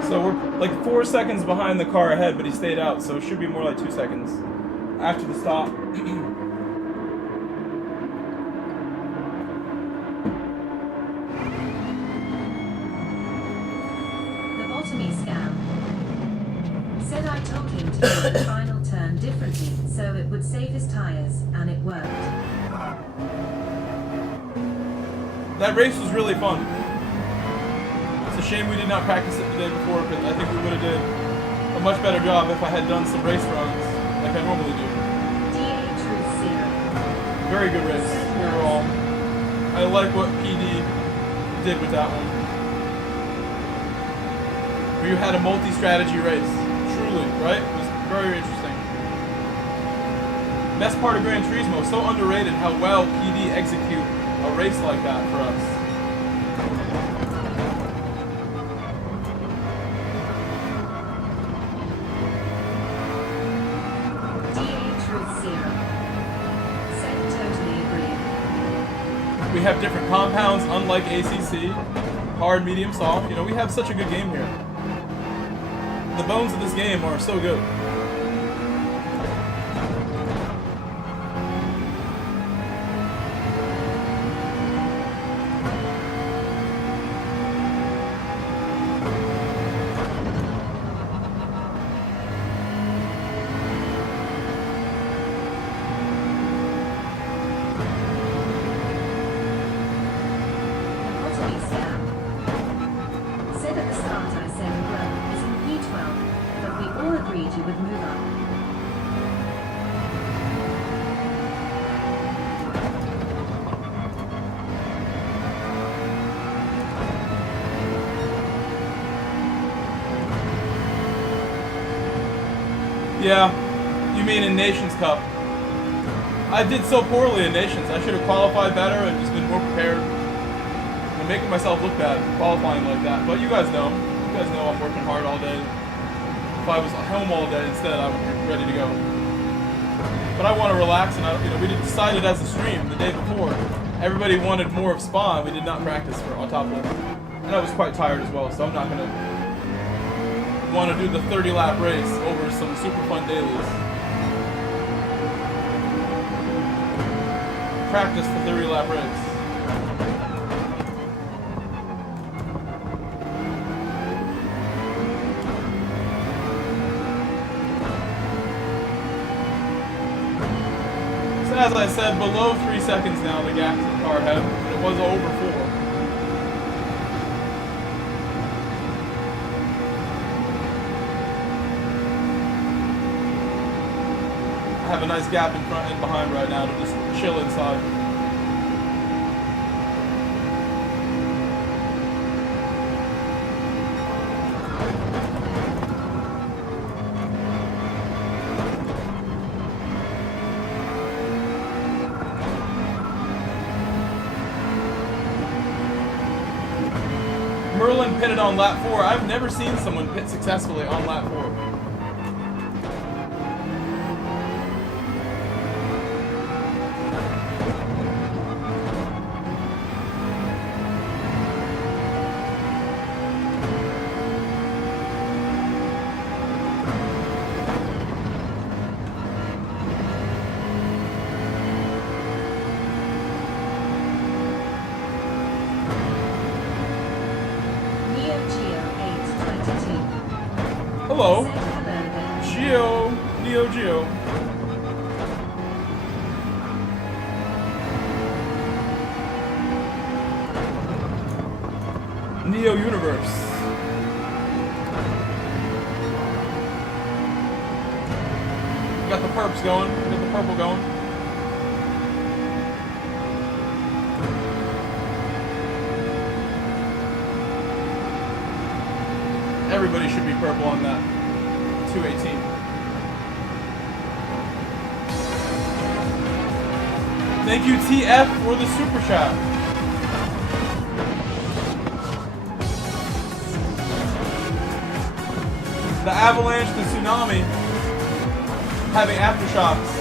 So we're like 4 seconds behind the car ahead, but he stayed out, so it should be more like 2 seconds after the stop. Lobotomy scam. Said I told him to do the final turn differently so it would save his tires, and it worked. That race was really fun. It's a shame we did not practice it the day before, because I think we would have did a much better job if I had done some race runs like I normally do. DA Truth Zero. Very good race overall. I like what PD did with that one. Where you had a multi-strategy race. Truly, right? It was very interesting. Best part of Gran Turismo, so underrated how well PD execute a race like that for us. DA Truth Zero. Said totally agree. We have different compounds, unlike ACC. Hard, medium, soft. You know, we have such a good game here. The bones of this game are so good. Lobotomy scam. Said at the start I said Grub is in P12, but we all agreed you would move up. Yeah, you mean in Nations Cup. I did so poorly in Nations. I should have qualified better and just been more prepared. I'm making myself look bad qualifying like that. But you guys know. You guys know I'm working hard all day. If I was home all day instead, I would be ready to go. But I want to relax, and we decided as a stream the day before. Everybody wanted more of Spa, and we did not practice for on top of it. And I was quite tired as well, so I'm not going to want to do the 30-lap race over some super fun dailies. Practice the 30-lap race. So as I said, below 3 seconds now the gap to the car ahead, but it was over 4. I have a nice gap in front and behind right now to just chill inside. Merlin pitted on lap 4. I've never seen someone pit successfully on lap 4. Hello. Geo. Neo Geo. Neo Universe. Got the perps going. Got the purple going. Everybody should be purple on that 218. Thank you, TF, for the super chat. The avalanche, the tsunami, having aftershocks.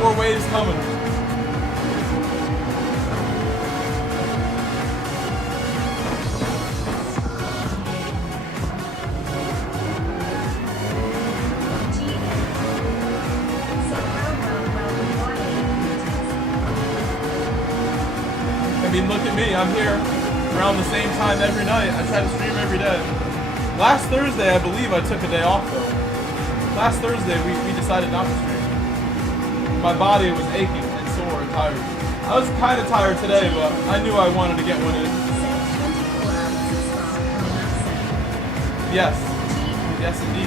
More waves coming. look at me, I'm here around the same time every night. I try to stream every day. Last Thursday, I believe I took a day off though. Last Thursday, we decided not to stream. My body was aching and sore and tired. I was kind of tired today, but I knew I wanted to get one in. Yes. Yes, indeed.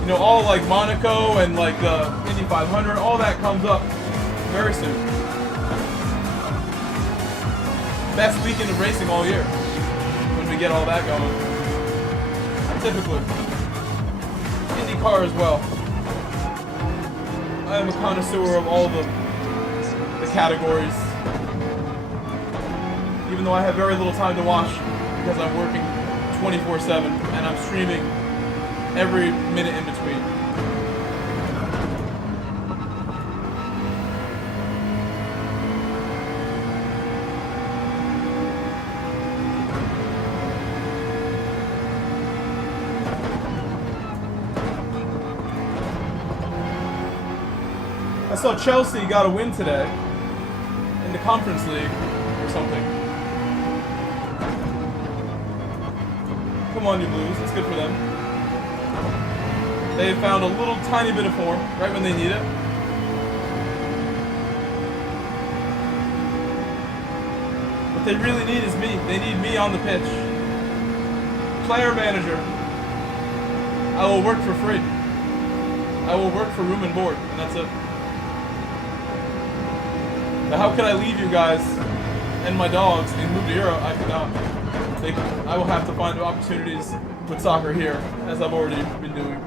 You know, all like Monaco and like the Indy 500, all that comes up very soon. Best weekend of racing all year when we get all that going. Typically. IndyCar as well. I am a connoisseur of all the categories. Even though I have very little time to watch because I'm working 24/7 and I'm streaming every minute in between. I saw Chelsea got a win today in the Conference League or something. Come on, you Blues. It's good for them. They found a little tiny bit of form right when they need it. What they really need is me. They need me on the pitch. Player manager. I will work for free. I will work for room and board, and that's it. But how could I leave you guys and my dogs and move to Europe? I cannot. I will have to find opportunities with soccer here, as I've already been doing.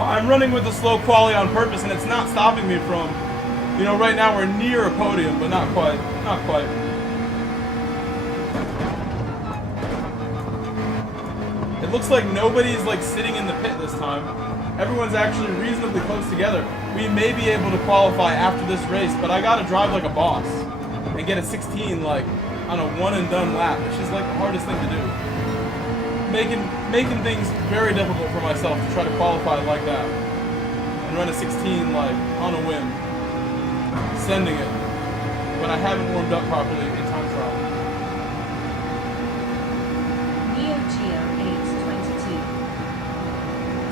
I'm running with a slow quality on purpose, and it's not stopping me from, you know, right now we're near a podium, but not quite, not quite. It looks like nobody's like sitting in the pit this time. Everyone's actually reasonably close together. We may be able to qualify after this race, but I gotta drive like a boss and get a 16 like on a one and done lap, which is like the hardest thing to do. Making things very difficult for myself to try to qualify like that and run a 16 like on a whim, sending it when I haven't warmed up properly in time trial. Neo Geo 822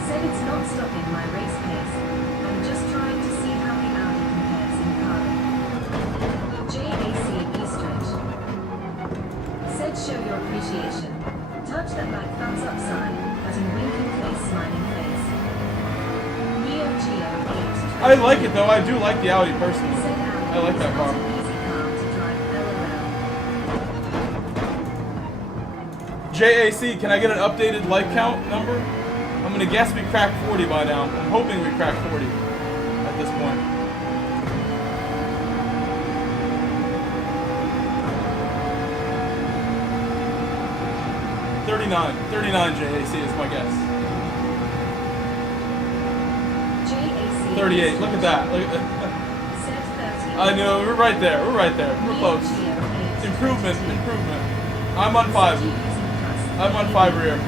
said it's not stopping my race pace. I'm just trying to see how the Audi compares in car. JAC Eastridge said show your appreciation. Touch that like thumbs up sign, but in winking face, smiling face. Neo Geo 8. I like it though. I do like the Audi personally. I like that car. JAC, can I get an updated like count number? I'm gonna guess we cracked 40 by now. I'm hoping we cracked 40 at this point. 39 JAC is my guess. JAC 38, look at that. Look at that. I know, we're right there, we're close. Improvement. I'm on 5. I'm on 5 rear.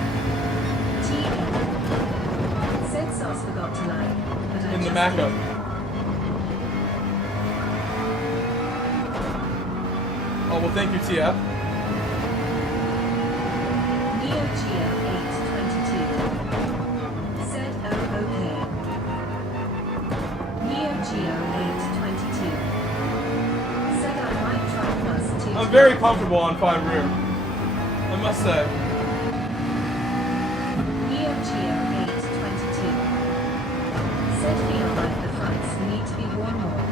not to lie, but I in the just backup. did. Oh, well, thank you, TF. Neo Geo 822 said, oh, okay. Neo Geo 822 said I might try plus 2. I'm very comfortable on 5 rear, I must say. Neo Geo 822 said feel like the fronts need to be worn more.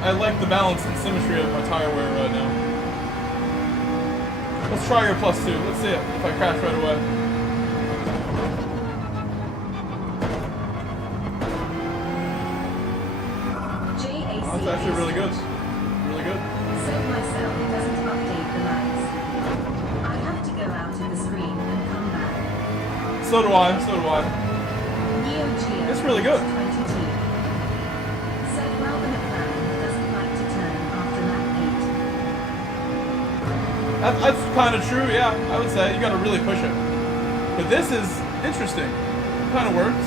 I like the balance and symmetry of my tire wear right now. Let's try your plus 2. Let's see it if I crash right away. JAC Oh, that's actually really good. Really good. said myself doesn't update the lights. I have to go out of the screen and come back. So do I. So do I. Neo Geo It's really good. 22 said well the McLaren doesn't like to turn after lap 8. That's kind of true, yeah. I would say you got to really push it. But this is interesting. It kind of works.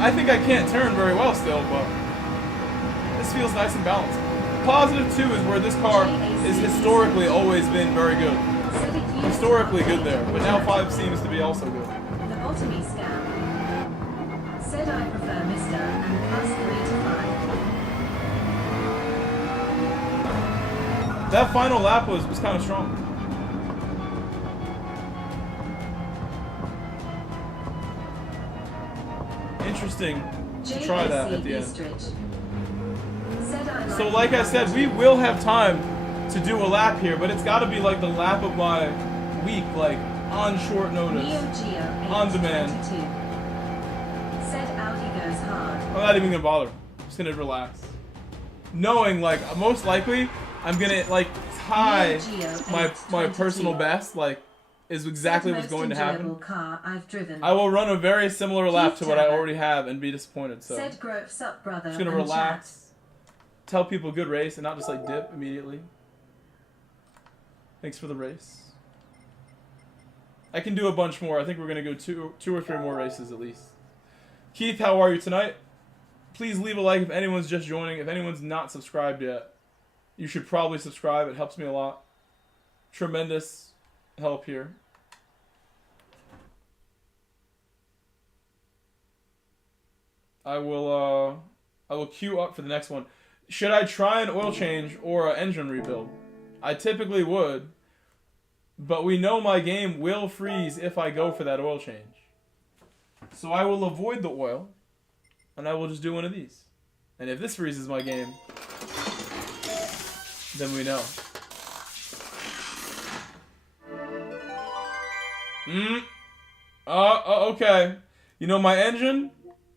I think I can't turn very well still, but this feels nice and balanced. Positive 2 is where this car has historically always been very good. Said it used Historically good there, but now 5 seems to be also good. the bottomy scam said I prefer Mr. and plus 3 to 5. That final lap was kind of strong. Interesting to try that at the end. So like I said, we will have time to do a lap here, but it's got to be like the lap of my week, like on short notice, on demand. Said Audi goes hard. I'm not even gonna bother. I'm just gonna relax, knowing like most likely I'm gonna like tie my personal best, like is exactly what's going to happen. Car I've driven. I will run a very similar lap to what I already have and be disappointed. So Said Groves up, brother. just gonna relax, tell people good race, and not just like dip immediately. Thanks for the race. I can do a bunch more. I think we're gonna go two or three more races at least. Keith, how are you tonight? Please leave a like if anyone's just joining. If anyone's not subscribed yet, you should probably subscribe. It helps me a lot. Tremendous help here. I will queue up for the next one. Should I try an oil change or an engine rebuild? I typically would, but we know my game will freeze if I go for that oil change. So I will avoid the oil, and I will just do one of these. And if this freezes my game, then we know. Okay. You know, my engine,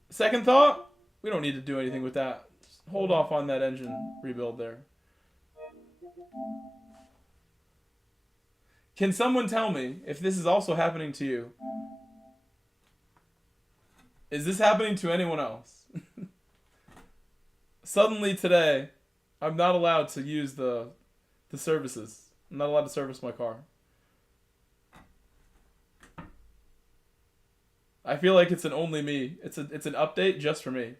second thought, we don't need to do anything with that. Just hold off on that engine rebuild there. Can someone tell me if this is also happening to you? Is this happening to anyone else? Suddenly today, I'm not allowed to use the services. I'm not allowed to service my car. I feel like it's an only me. It's an update just for me,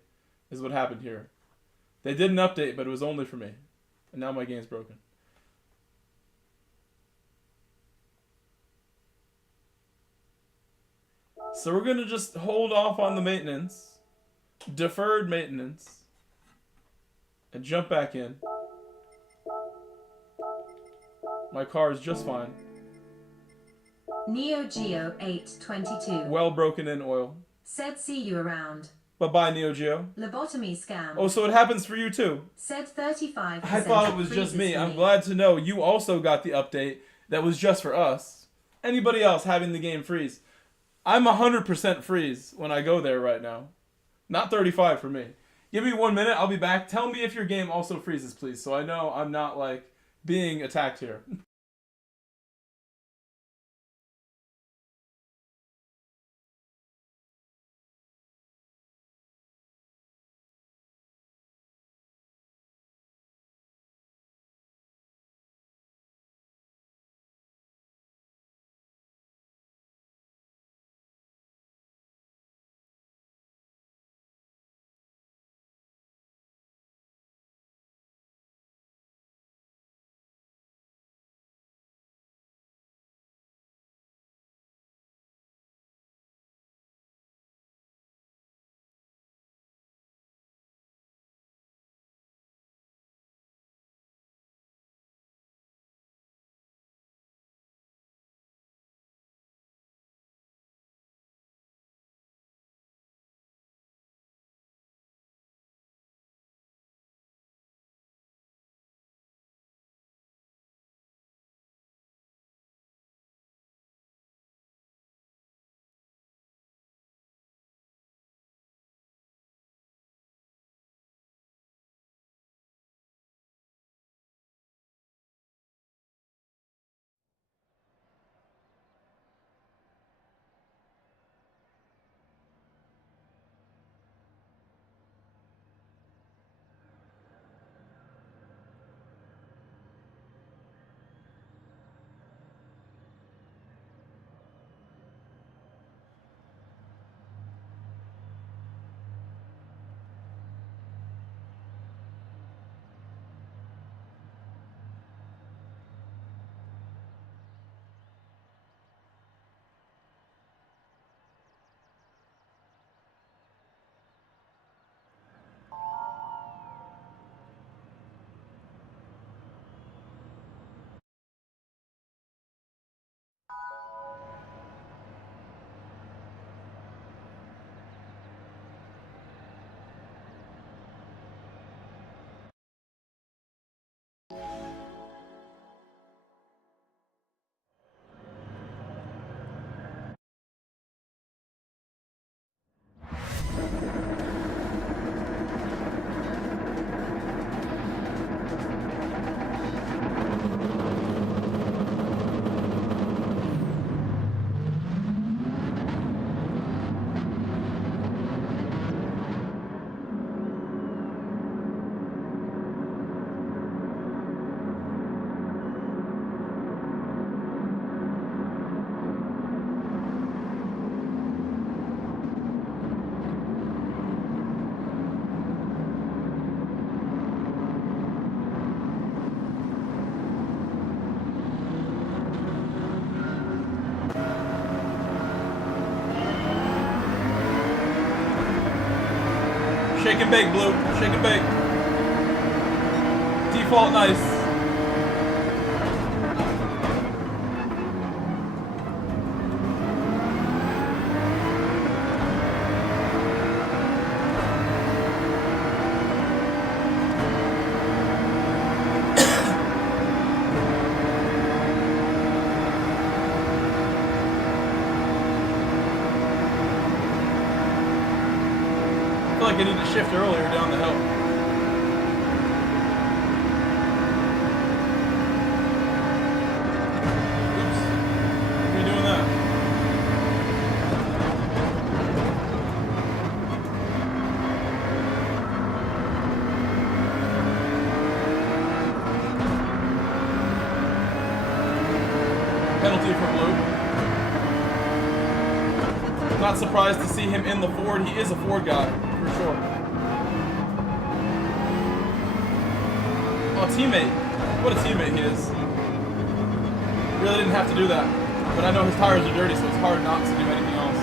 is what happened here. They did an update, but it was only for me. And now my game's broken. So we're going to just hold off on the maintenance. Deferred maintenance. And jump back in. My car is just fine. Neo Geo 822 Well broken in oil. said see you around. Bye-bye, Neo Geo. Lobotomy scam. Oh, so it happens for you too. Said 35%. I thought it was just me. I'm glad to know you also got the update that was just for us. Anybody else having the game freeze? I'm 100% freeze when I go there right now. Not 35 for me. Give me 1 minute, I'll be back. Tell me if your game also freezes, please, so I know I'm not, like, being attacked here. Shake and bake, Blue. Shake and bake. Default nice. I feel like I need to shift earlier down the hill. Oops. Why are you doing that? Penalty for Blue. Not surprised to see him in the Ford. He is a Ford guy, for sure. Oh, teammate. What a teammate he is. Really didn't have to do that. But I know his tires are dirty, so it's hard not to do anything else.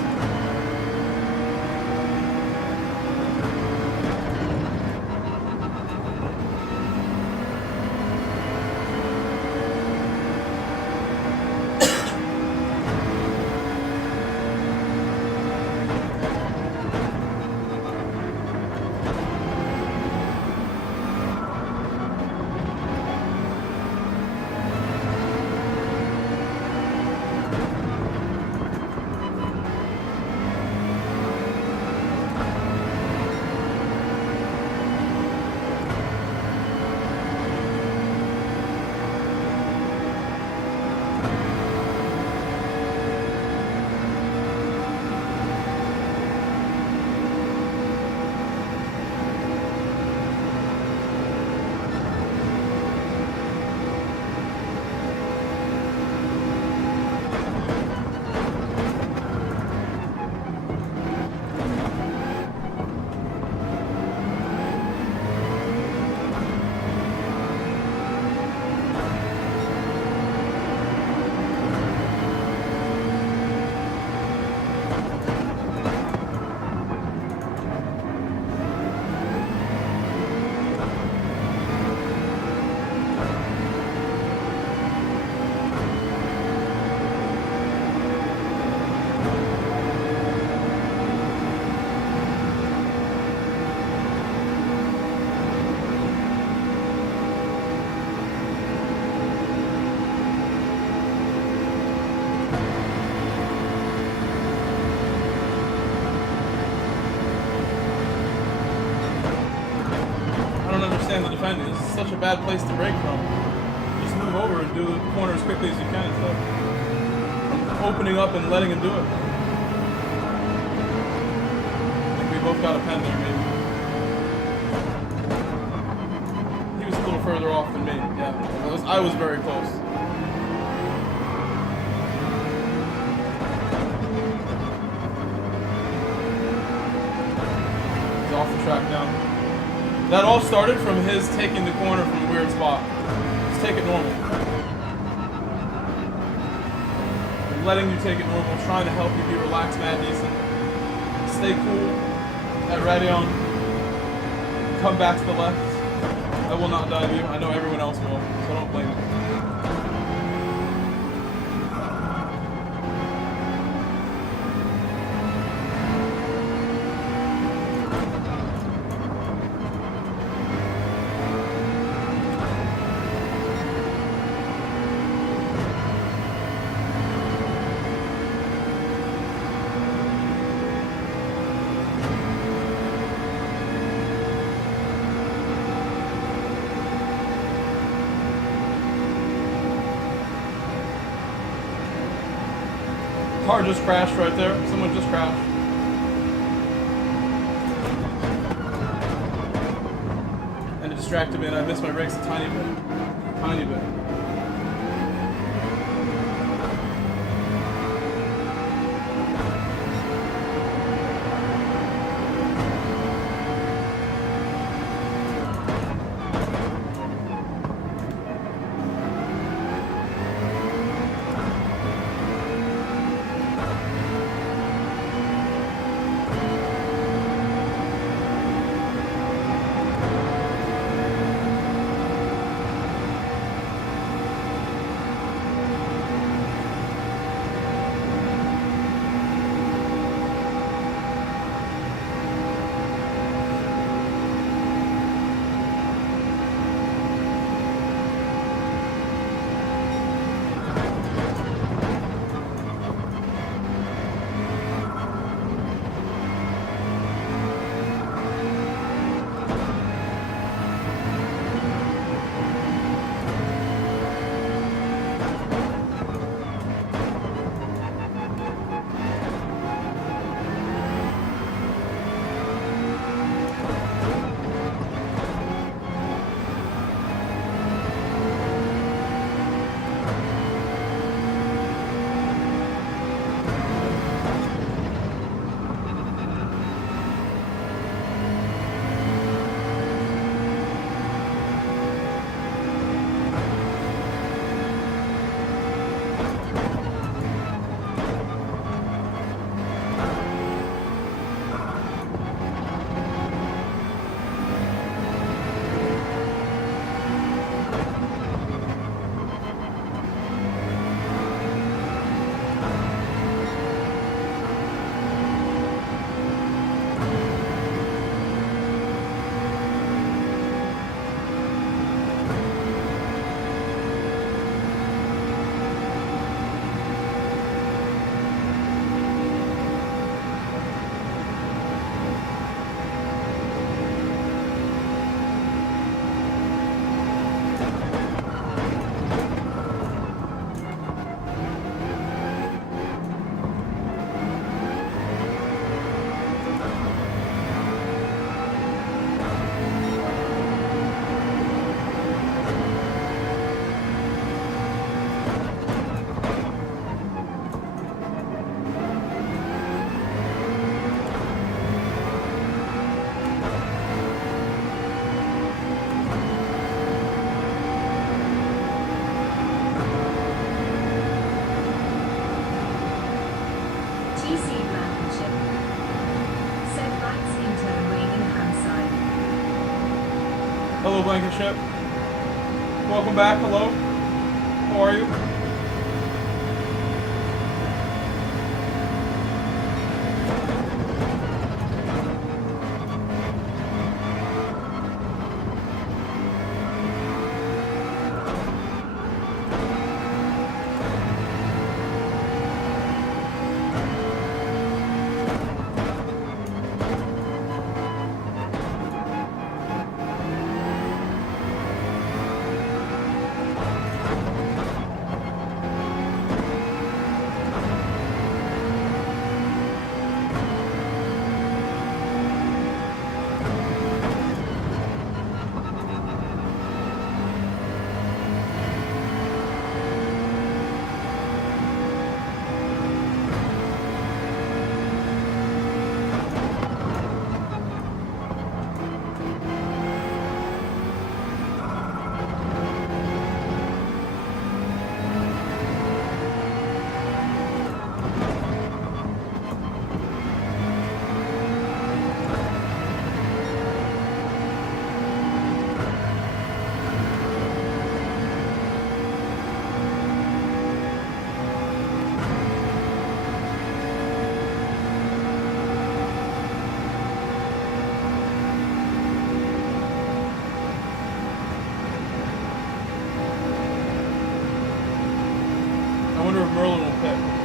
The defending. This is such a bad place to break from. Just move over and do the corner as quickly as you can instead of opening up and letting him do it. I think we both got a pen there, maybe. He was a little further off than me. Yeah, I was very close. He's off the track now. That all started from his taking the corner from a weird spot. Just take it normal. Letting you take it normal, trying to help you be relaxed, mad, decent. Stay cool at Radion. Come back to the left. I will not dive you. I know everyone else will, so don't blame me. Car just crashed right there. Someone just crashed. And it distracted me and I missed my brakes a tiny bit. Tiny bit. Hello, Blanket Ship. Welcome back. Hello. How are you? Merlin will pick.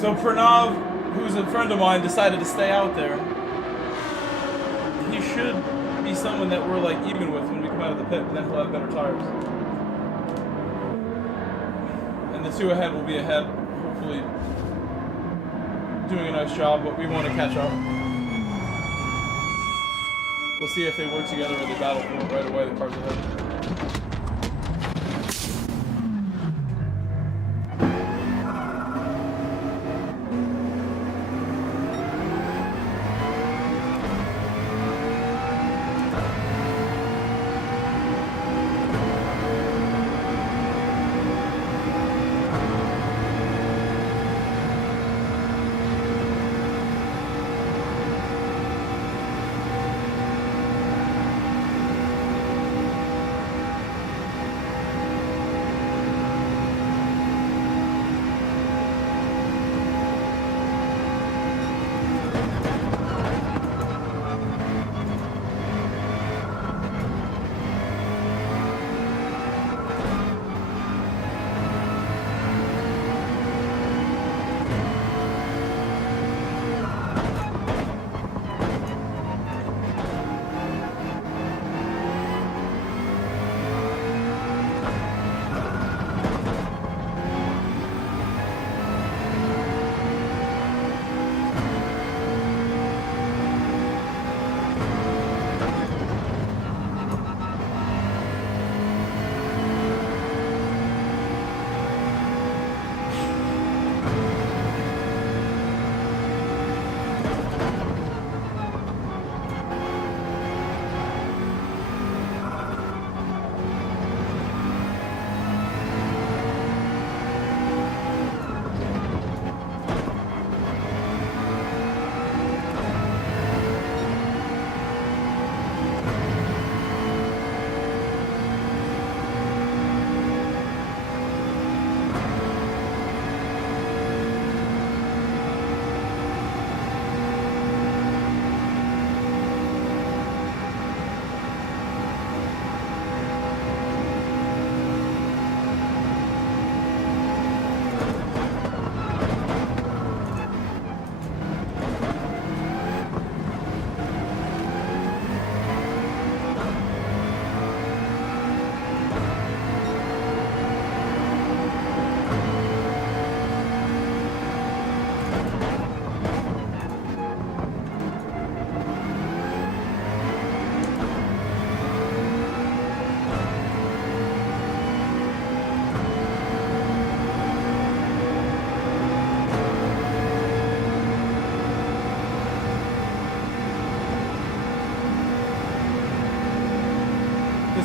So Pranav, who's a friend of mine, decided to stay out there. He should be someone that we're like even with when we come out of the pit, but then he'll have better tires. And the two ahead will be ahead, hopefully doing a nice job, but we want to catch up. We'll see if they work together or they battle for it right away, the cars ahead.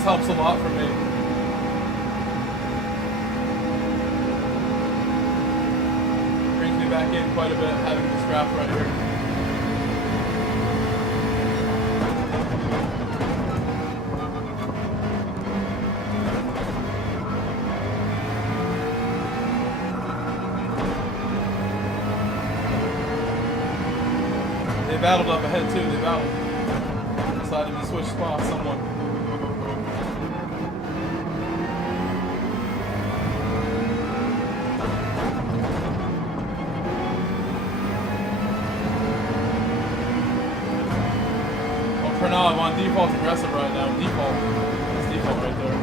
helps a lot for me. Brings me back in quite a bit having this graph right here. They battled up ahead too, they battled. Decided to switch spots somewhat. Oh, for now I'm on default aggressive right now. Default. That's default right there.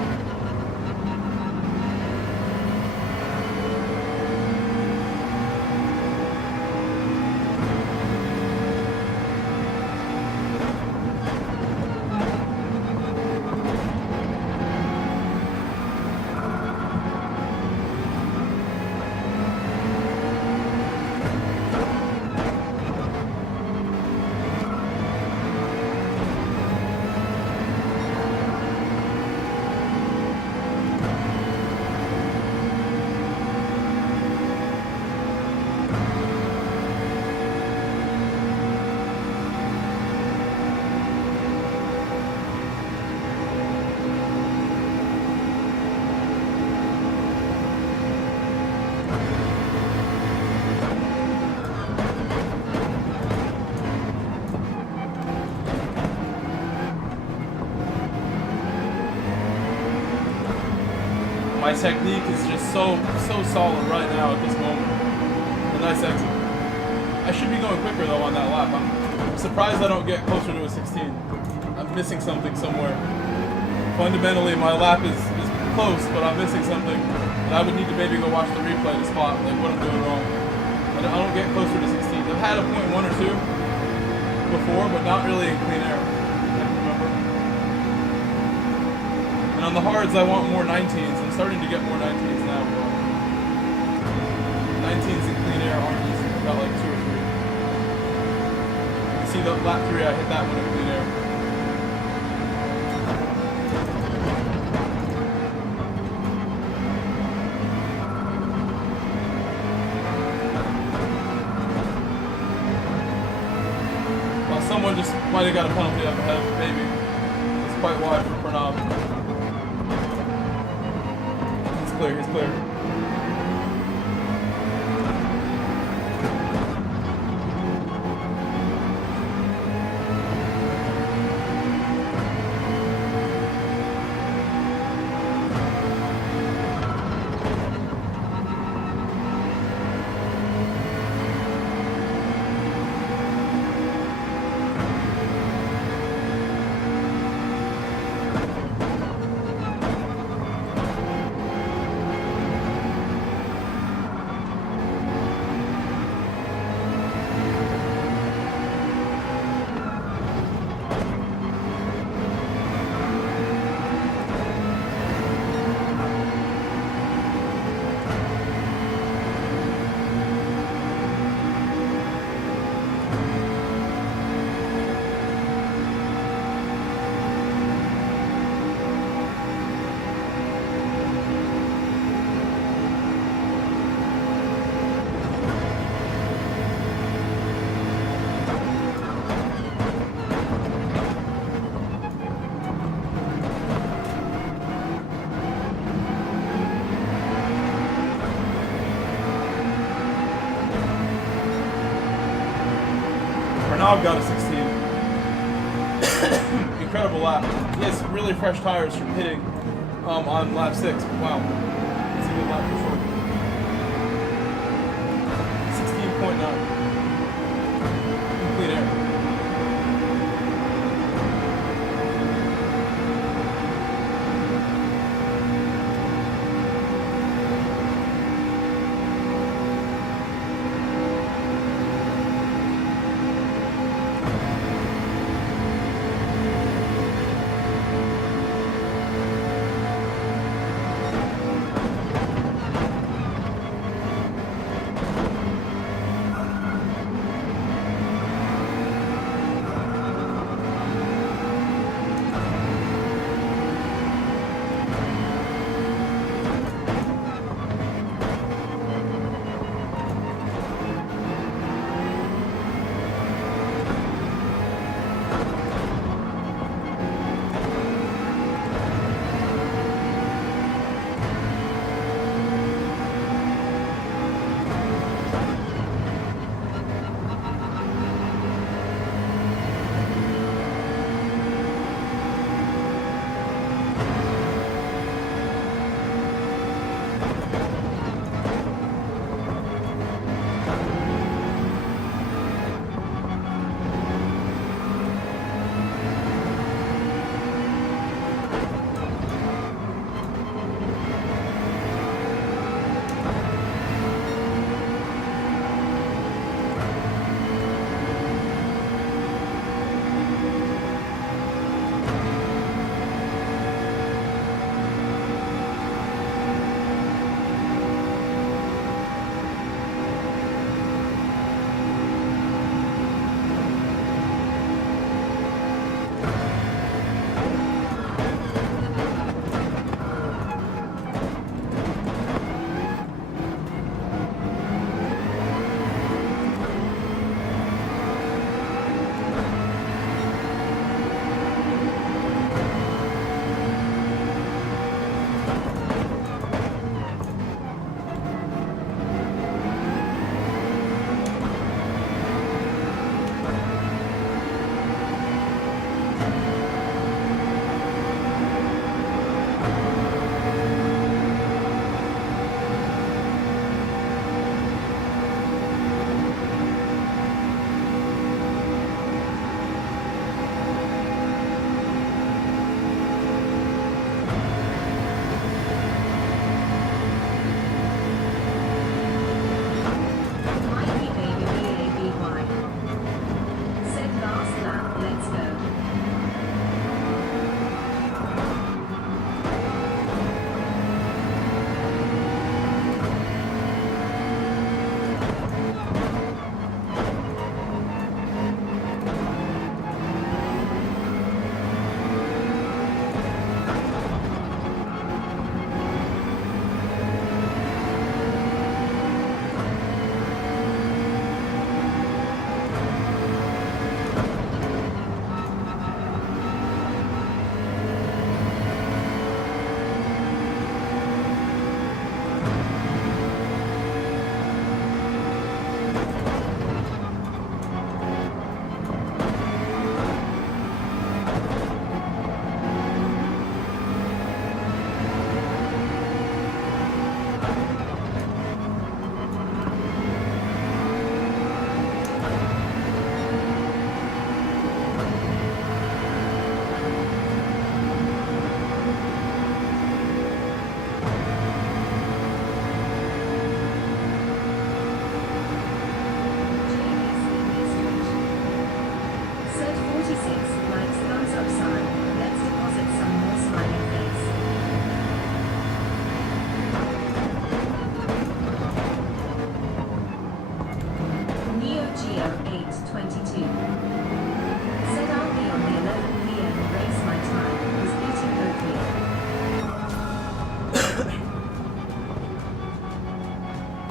My technique is just so solid right now at this moment. A nice exit. I should be going quicker though on that lap. I'm surprised I don't get closer to a 16. I'm missing something somewhere. Fundamentally, my lap is close, but I'm missing something. And I would need to maybe go watch the replay to spot like what I'm doing wrong. I don't get closer to 16. I've had a point 1 or 2 before, but not really in clean air. I can remember. And on the hards, I want more 19s. I'm starting to get more 19s now. But 19s in clean air aren't easy. I've got like 2 or 3. You can see the lap 3, I hit that one in clean air. Well, someone just might have got a penalty up ahead, maybe. It's quite wide for Pranav. He's clear. Now I've got a 16. Incredible lap. He has really fresh tires from hitting on lap 6. Wow. It's a good lap for sure. 16.9. Complete air.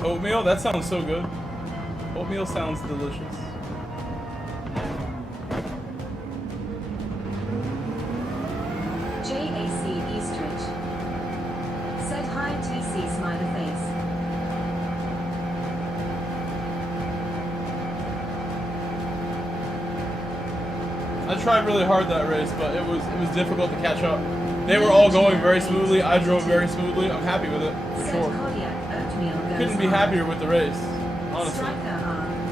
Oatmeal? That sounds so good. Oatmeal sounds delicious. JAC Eastridge. Said hi TC smiley face. I tried really hard that race, but it was difficult to catch up. They were all going very smoothly. I drove very smoothly. I'm happy with it, for sure. Couldn't be happier with the race, honestly.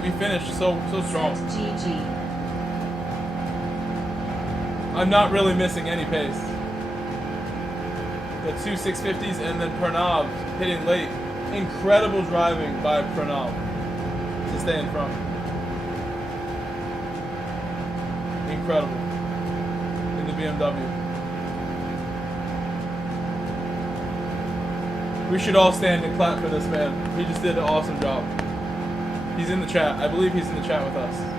We finished so strong. GG. I'm not really missing any pace. The two 650s and then Pranav hitting late. Incredible driving by Pranav to stay in front. Incredible. In the BMW. We should all stand and clap for this man. He just did an awesome job. He's in the chat. I believe he's in the chat with us.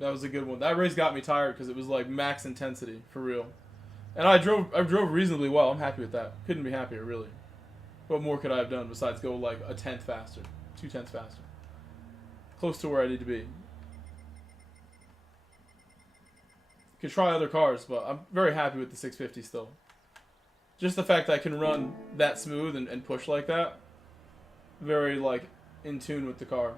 That was a good one. That race got me tired because it was like max intensity for real, and I drove reasonably well. I'm happy with that. Couldn't be happier, really. What more could I have done besides go like a tenth faster, 0.2 faster, close to where I need to be. Could try other cars, but I'm very happy with the 650 still. Just the fact that I can run that smooth and push like that, very like in tune with the car.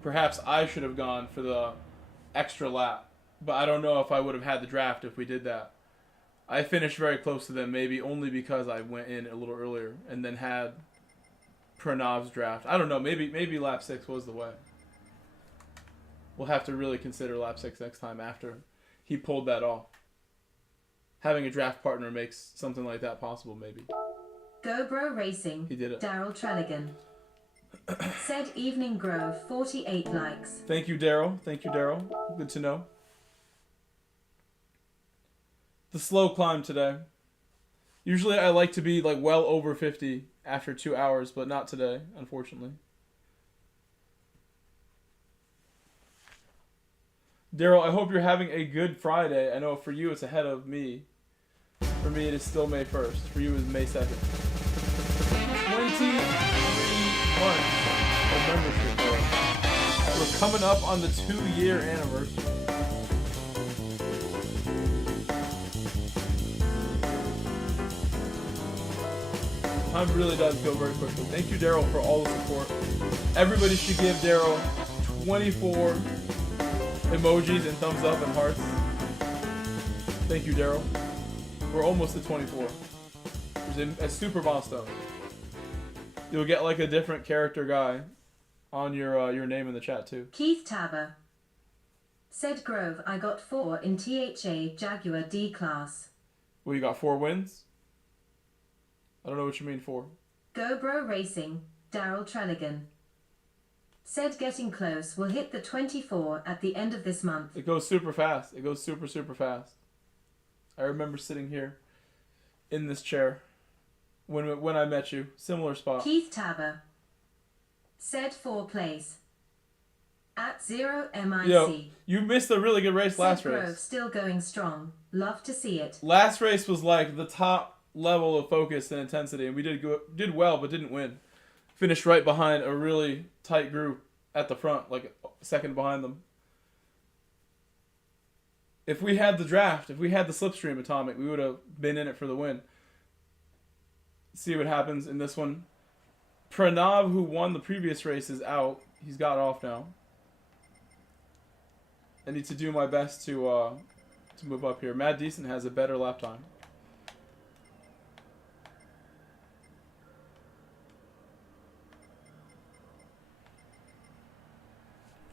Perhaps I should have gone for the extra lap, but I don't know if I would have had the draft if we did that. I finished very close to them, maybe only because I went in a little earlier and then had Pranav's draft. I don't know, maybe lap 6 was the way. We'll have to really consider lap 6 next time after he pulled that off. Having a draft partner makes something like that possible, maybe. GoBro Racing. He did it. Daryl Trelligan. Said Evening Grove, 48 likes. Thank you, Daryl. Thank you, Daryl. Good to know. The slow climb today. Usually I like to be like well over 50 after 2 hours, but not today, unfortunately. Daryl, I hope you're having a good Friday. I know for you it's ahead of me. For me it is still May 1st. For you it is May 2nd. 23 months of membership, bro. We're coming up on the 2-year anniversary. Time really does go very quickly. Thank you, Daryl, for all the support. Everybody should give Daryl 24 emojis and thumbs up and hearts. Thank you, Daryl. We're almost at 24. It's a super milestone. You'll get like a different character guy on your name in the chat too. Keith Tabber. Said Grove, I got 4 in THA Jaguar D class. Well, you got 4 wins? I don't know what you mean 4. GoBro Racing, Daryl Trelligan. Said getting close, will hit the 24 at the end of this month. It goes super fast. It goes super, super fast. I remember sitting here in this chair when I met you. Similar spot. Keith Tabber. Said 4 place. At 0 MIC. Yo, you missed a really good race last Grove race. still going strong. Love to see it. Last race was like the top level of focus and intensity, and we did well, but didn't win. Finished right behind a really tight group at the front, like a second behind them. If we had the draft, if we had the slipstream atomic, we would have been in it for the win. See what happens in this one. Pranav, who won the previous race, is out. He's got off now. I need to do my best to move up here. Mad Decent has a better lap time.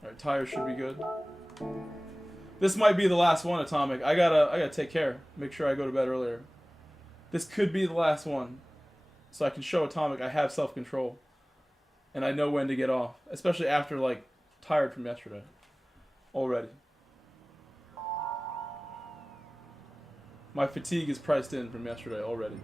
Alright, tires should be good. This might be the last one, Atomic. I gotta take care. Make sure I go to bed earlier. This could be the last one. so I can show Atomic I have self-control. And I know when to get off. Especially after, like, tired from yesterday. Already. My fatigue is priced in from yesterday already.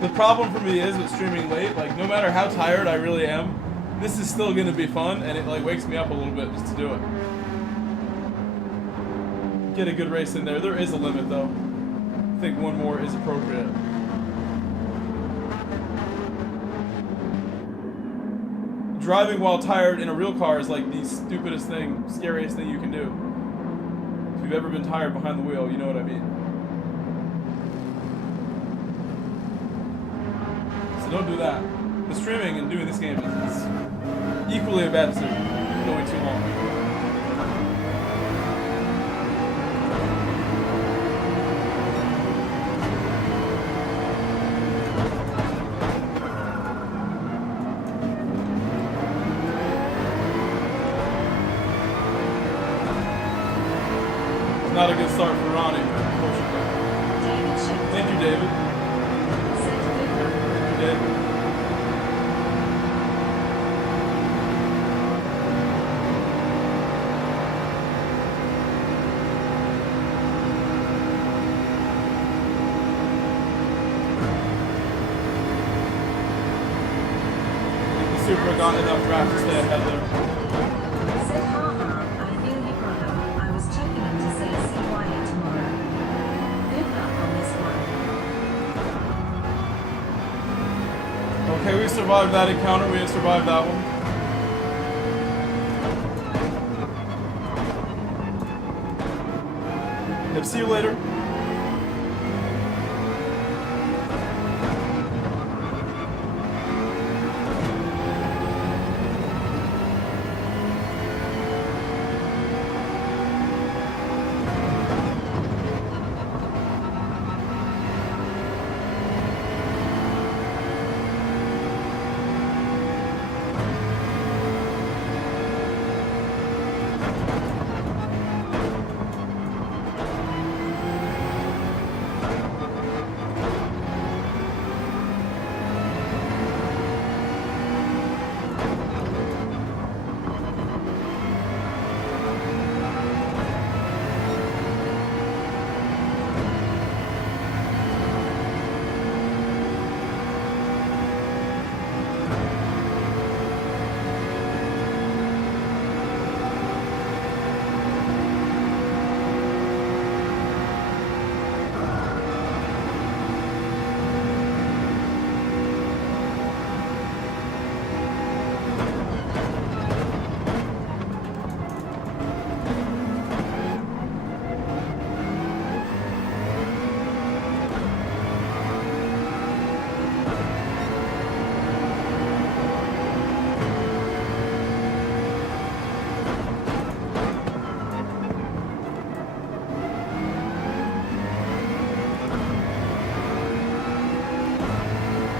The problem for me is with streaming late, like no matter how tired I really am, this is still gonna be fun, and it like wakes me up a little bit just to do it. Get a good race in there. There is a limit though. I think one more is appropriate. Driving while tired in a real car is like the stupidest thing, scariest thing you can do. If you've ever been tired behind the wheel, you know what I mean. So don't do that. The streaming and doing this game is equally a bad decision. Going too long. It's not a good start for Ronnie, unfortunately. Thank you, David. David. Super got enough draft to stay ahead there. Said haha, I feel you brother. I was checking in to say CYA tomorrow. Good luck on this one. Okay, we survived that encounter, we didn't survive that one. Yep, see you later.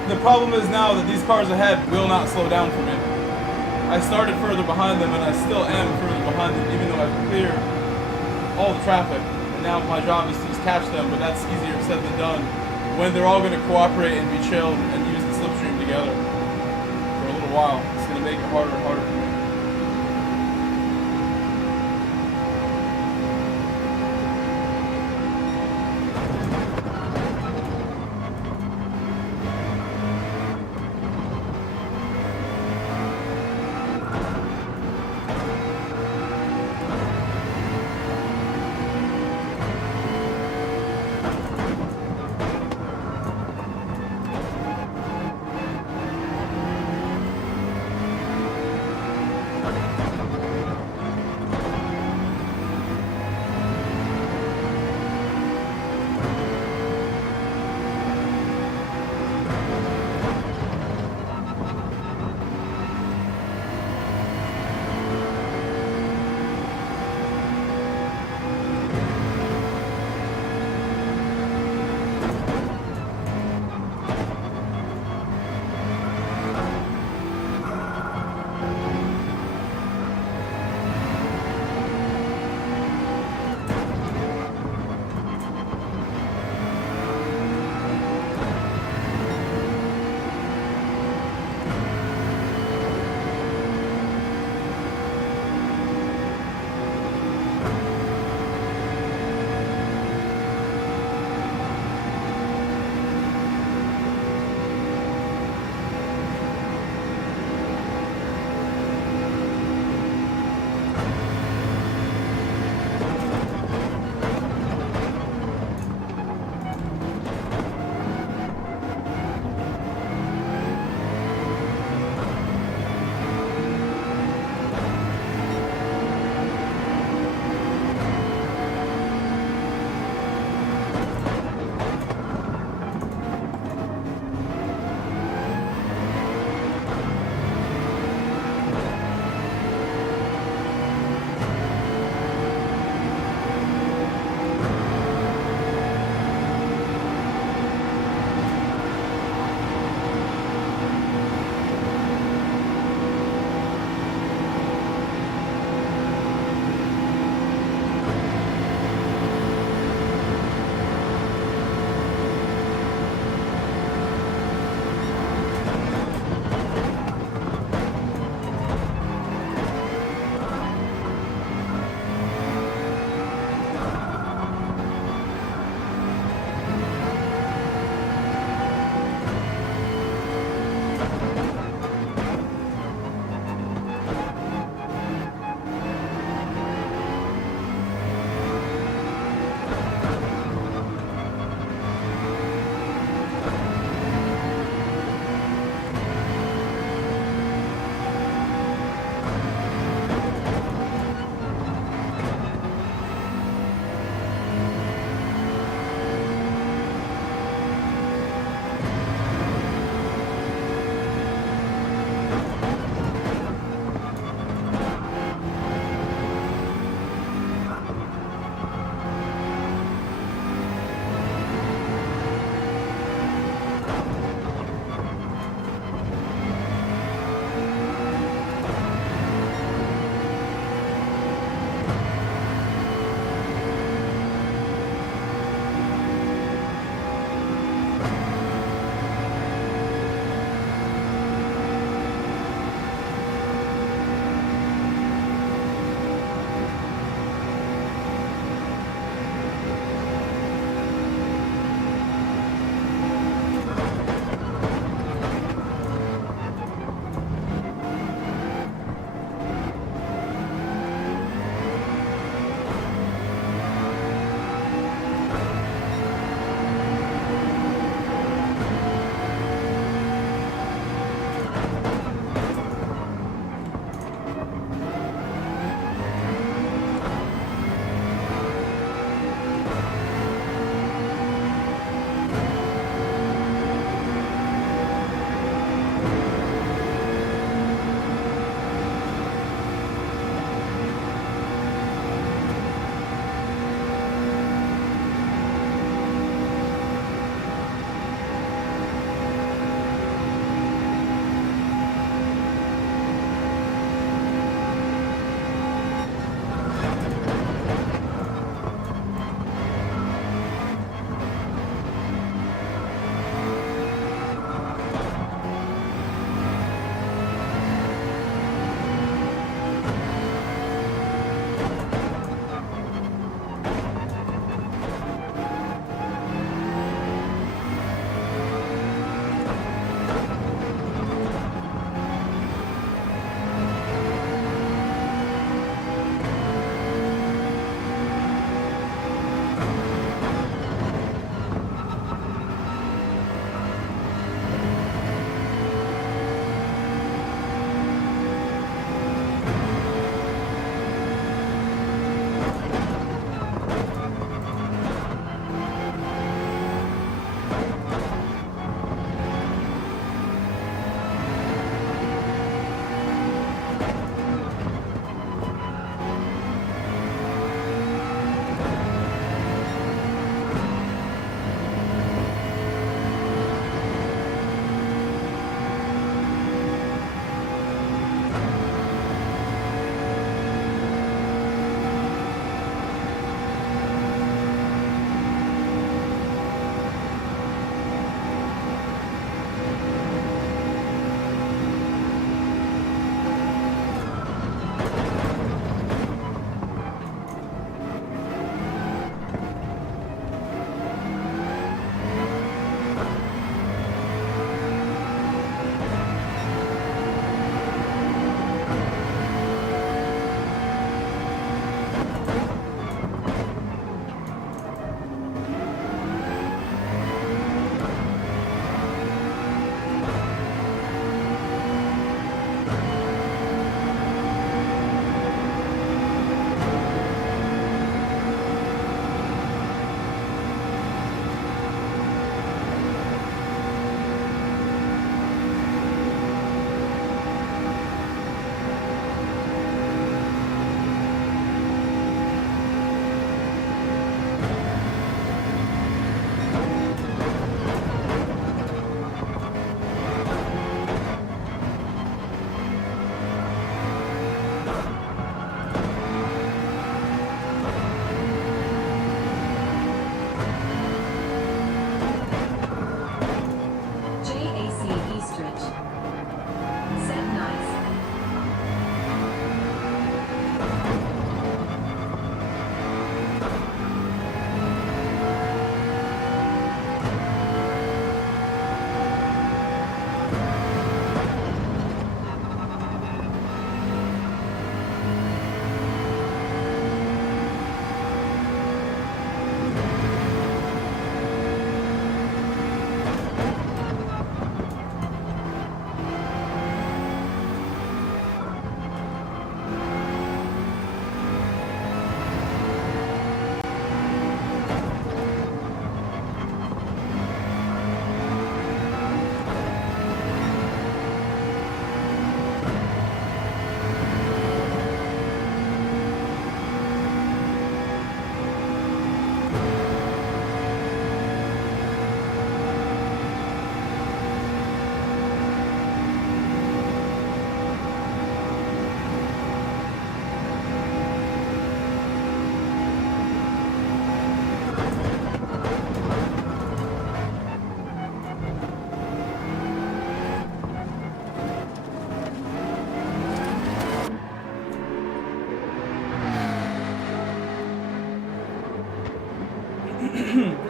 The problem is now that these cars ahead will not slow down for me. I started further behind them and I still am further behind them even though I've cleared all the traffic. And now my job is to just catch them, but that's easier said than done when they're all going to cooperate and be chilled and use the slipstream together for a little while. It's going to make it harder and harder for me.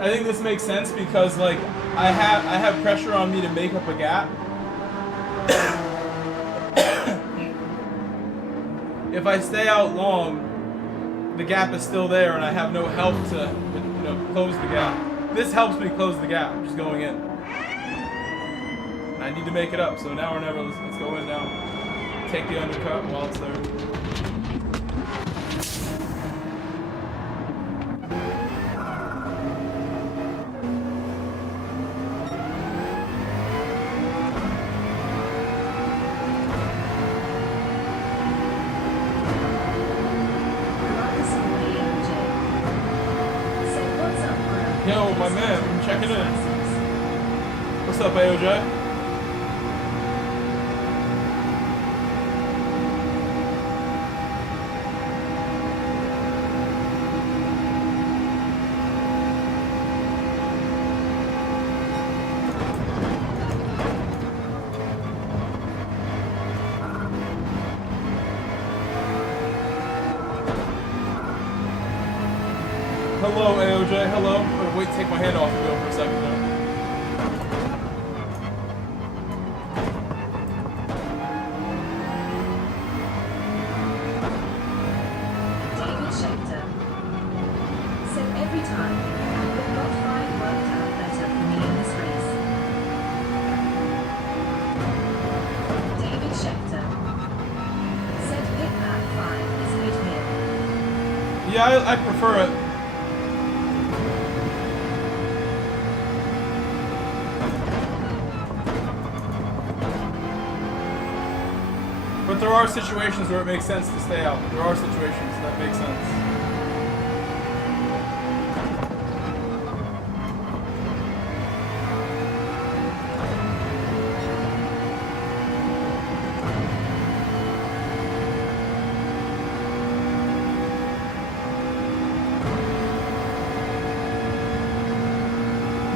I think this makes sense because like I have pressure on me to make up a gap. If I stay out long, the gap is still there and I have no help to, you know, close the gap. This helps me close the gap, just going in. I need to make it up, so now or never, let's go in now. Take the undercut while it's there. Yo, my man, I'm checking in. What's up, AOJ? Hello, AOJ, hello. Wait, take my hand off the wheel for a second there. David Schechter said every time, but God 5 worked out better for me in this race. David Schechter said pick that 5 is good here. Yeah, I prefer it. But there are situations where it makes sense to stay out. There are situations that make sense.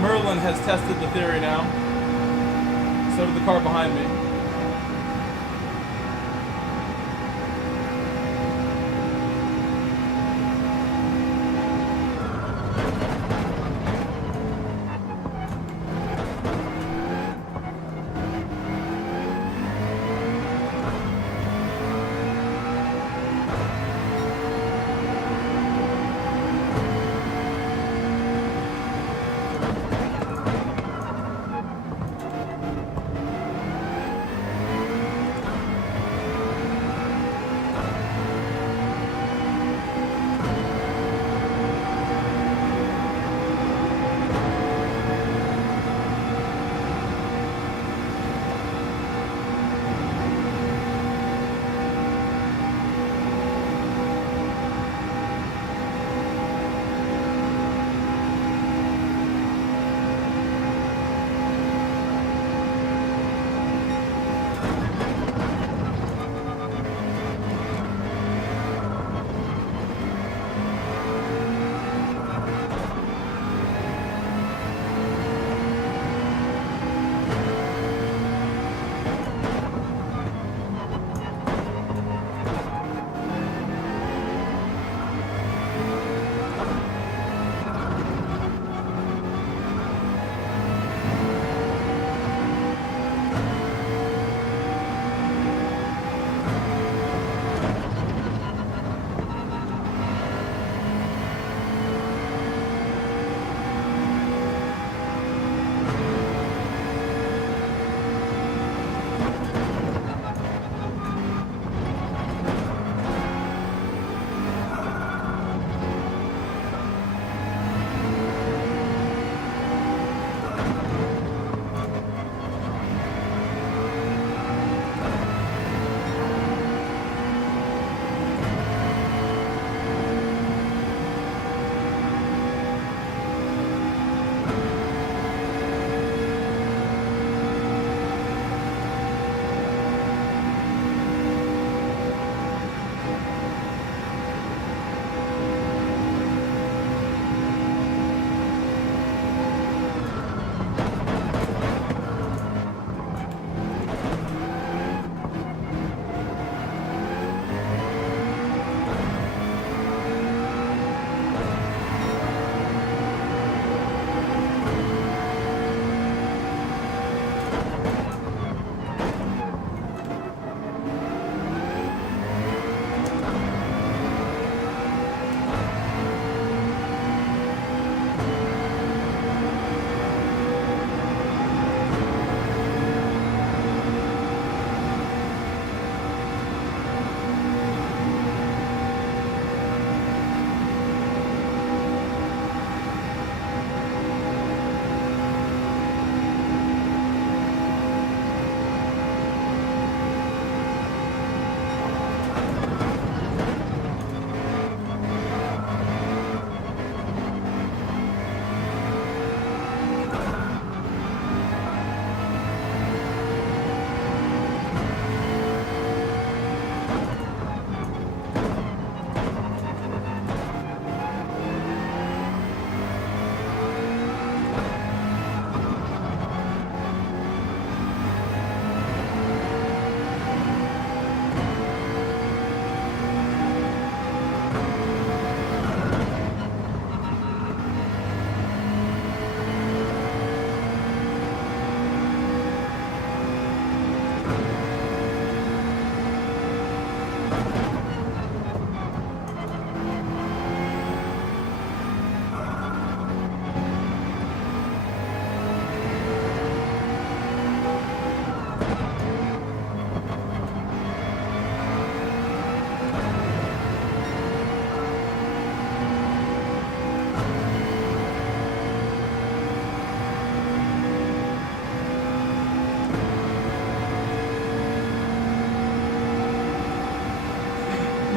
Merlin has tested the theory now. So did the car behind me.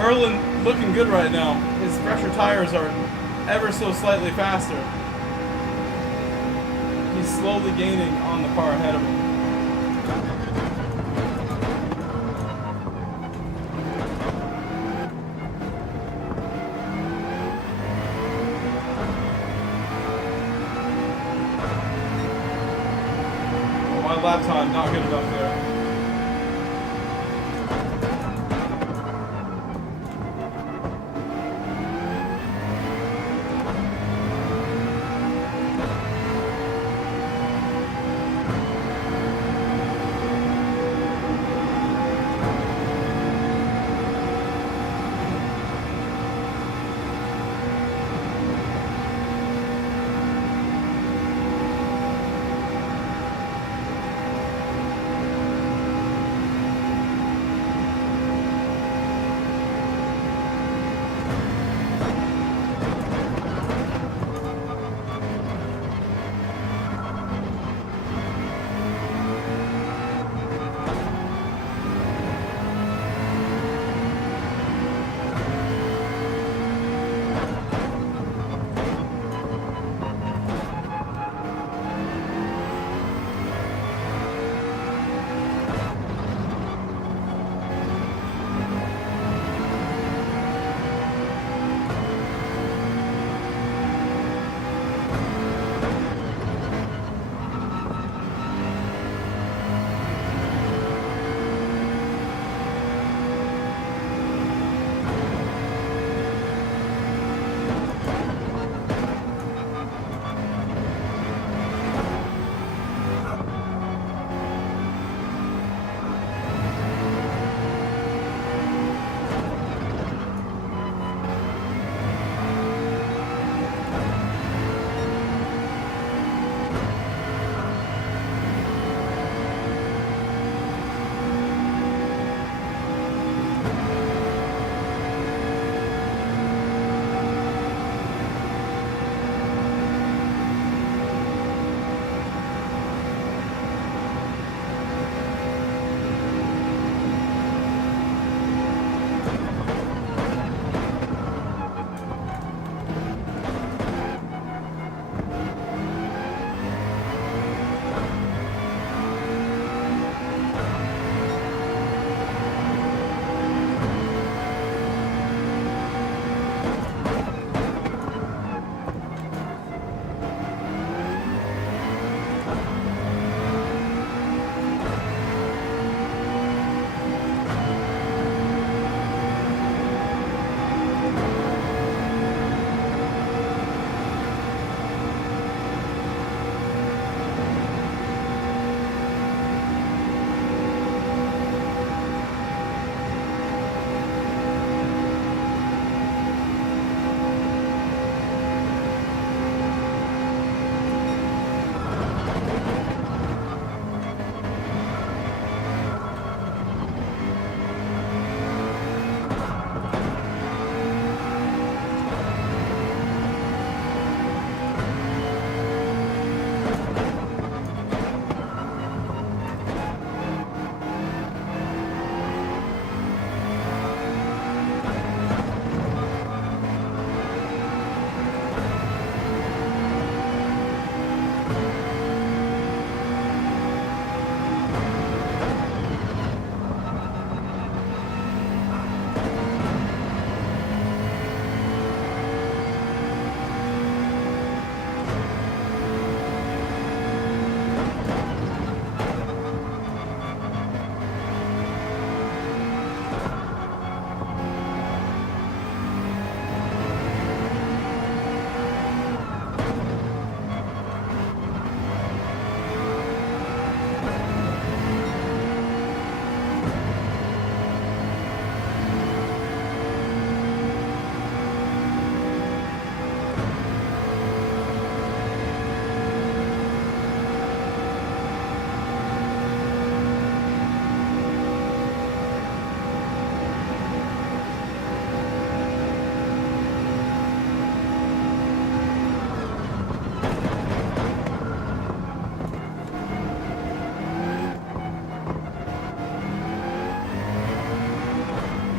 Merlin looking good right now. His fresher tires are ever so slightly faster. He's slowly gaining on the car ahead of him. Well, my lap time not good enough there.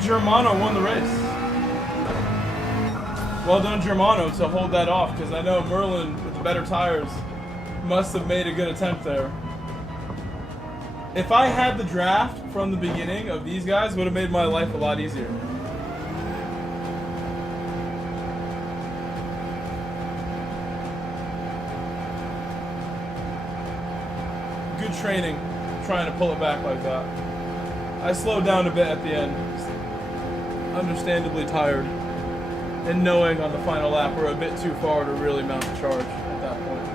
Germano won the race. Well done, Germano, to hold that off, because I know Merlin, with the better tires, must have made a good attempt there. If I had the draft from the beginning of these guys, would have made my life a lot easier. Good training, trying to pull it back like that. I slowed down a bit at the end. Understandably tired. And knowing on the final lap we're a bit too far to really mount the charge at that point.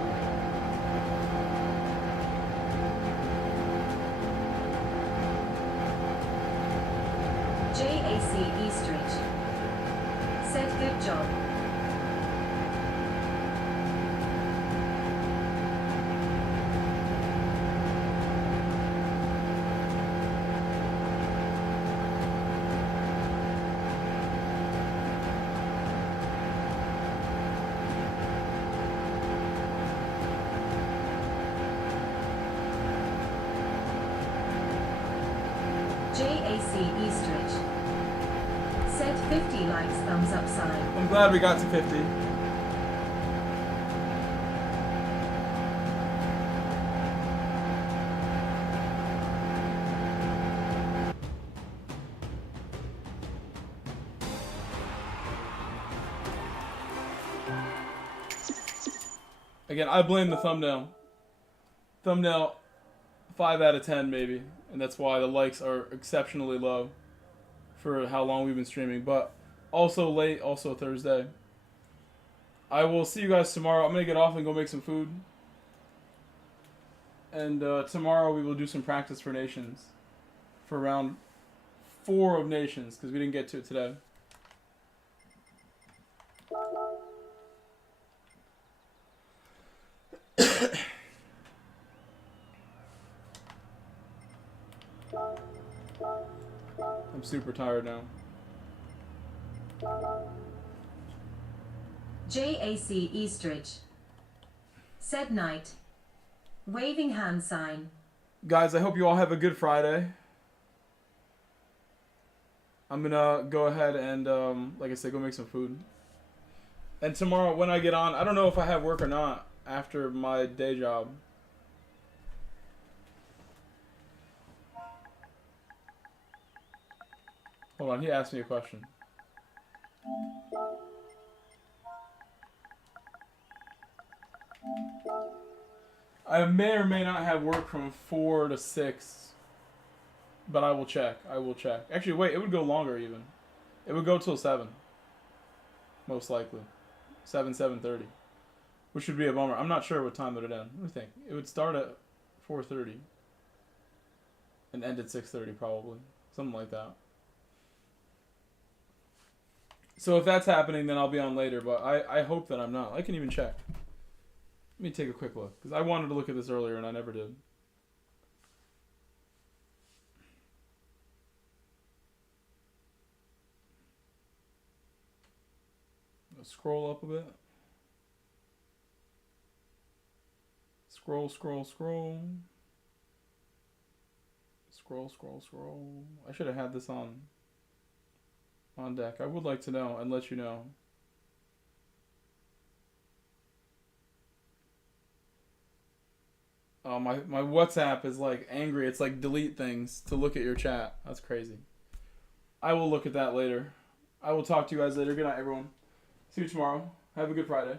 JAC Eastridge said good job. JAC Eastridge said 50 likes thumbs up sign. I'm glad we got to 50. Again, I blame the thumbnail. Thumbnail 5 out of 10 maybe. And that's why the likes are exceptionally low for how long we've been streaming. But also late, also Thursday. I will see you guys tomorrow. I'm going to get off and go make some food. And tomorrow we will do some practice for Nations. For round 4 of Nations, because we didn't get to it today. I'm super tired now. JAC Eastridge said night. Waving hand sign. Guys, I hope you all have a good Friday. I'm gonna go ahead and, like I said, go make some food. And tomorrow when I get on, I don't know if I have work or not after my day job. Hold on, he asked me a question. I may or may not have work from 4 to 6. But I will check. I will check. Actually, wait, it would go longer even. It would go till 7. Most likely. 7:30. Which would be a bummer. I'm not sure what time it would end. What do you think? It would start at 4:30. And end at 6:30 probably. Something like that. So if that's happening, then I'll be on later. But I hope that I'm not. I can even check. Let me take a quick look. Because I wanted to look at this earlier and I never did. Scroll up a bit. Scroll. Scroll. I should have had this on deck. I would like to know and let you know. Oh, my WhatsApp is like angry. It's like delete things to look at your chat. That's crazy. I will look at that later. I will talk to you guys later. Good night, everyone. See you tomorrow. Have a good Friday.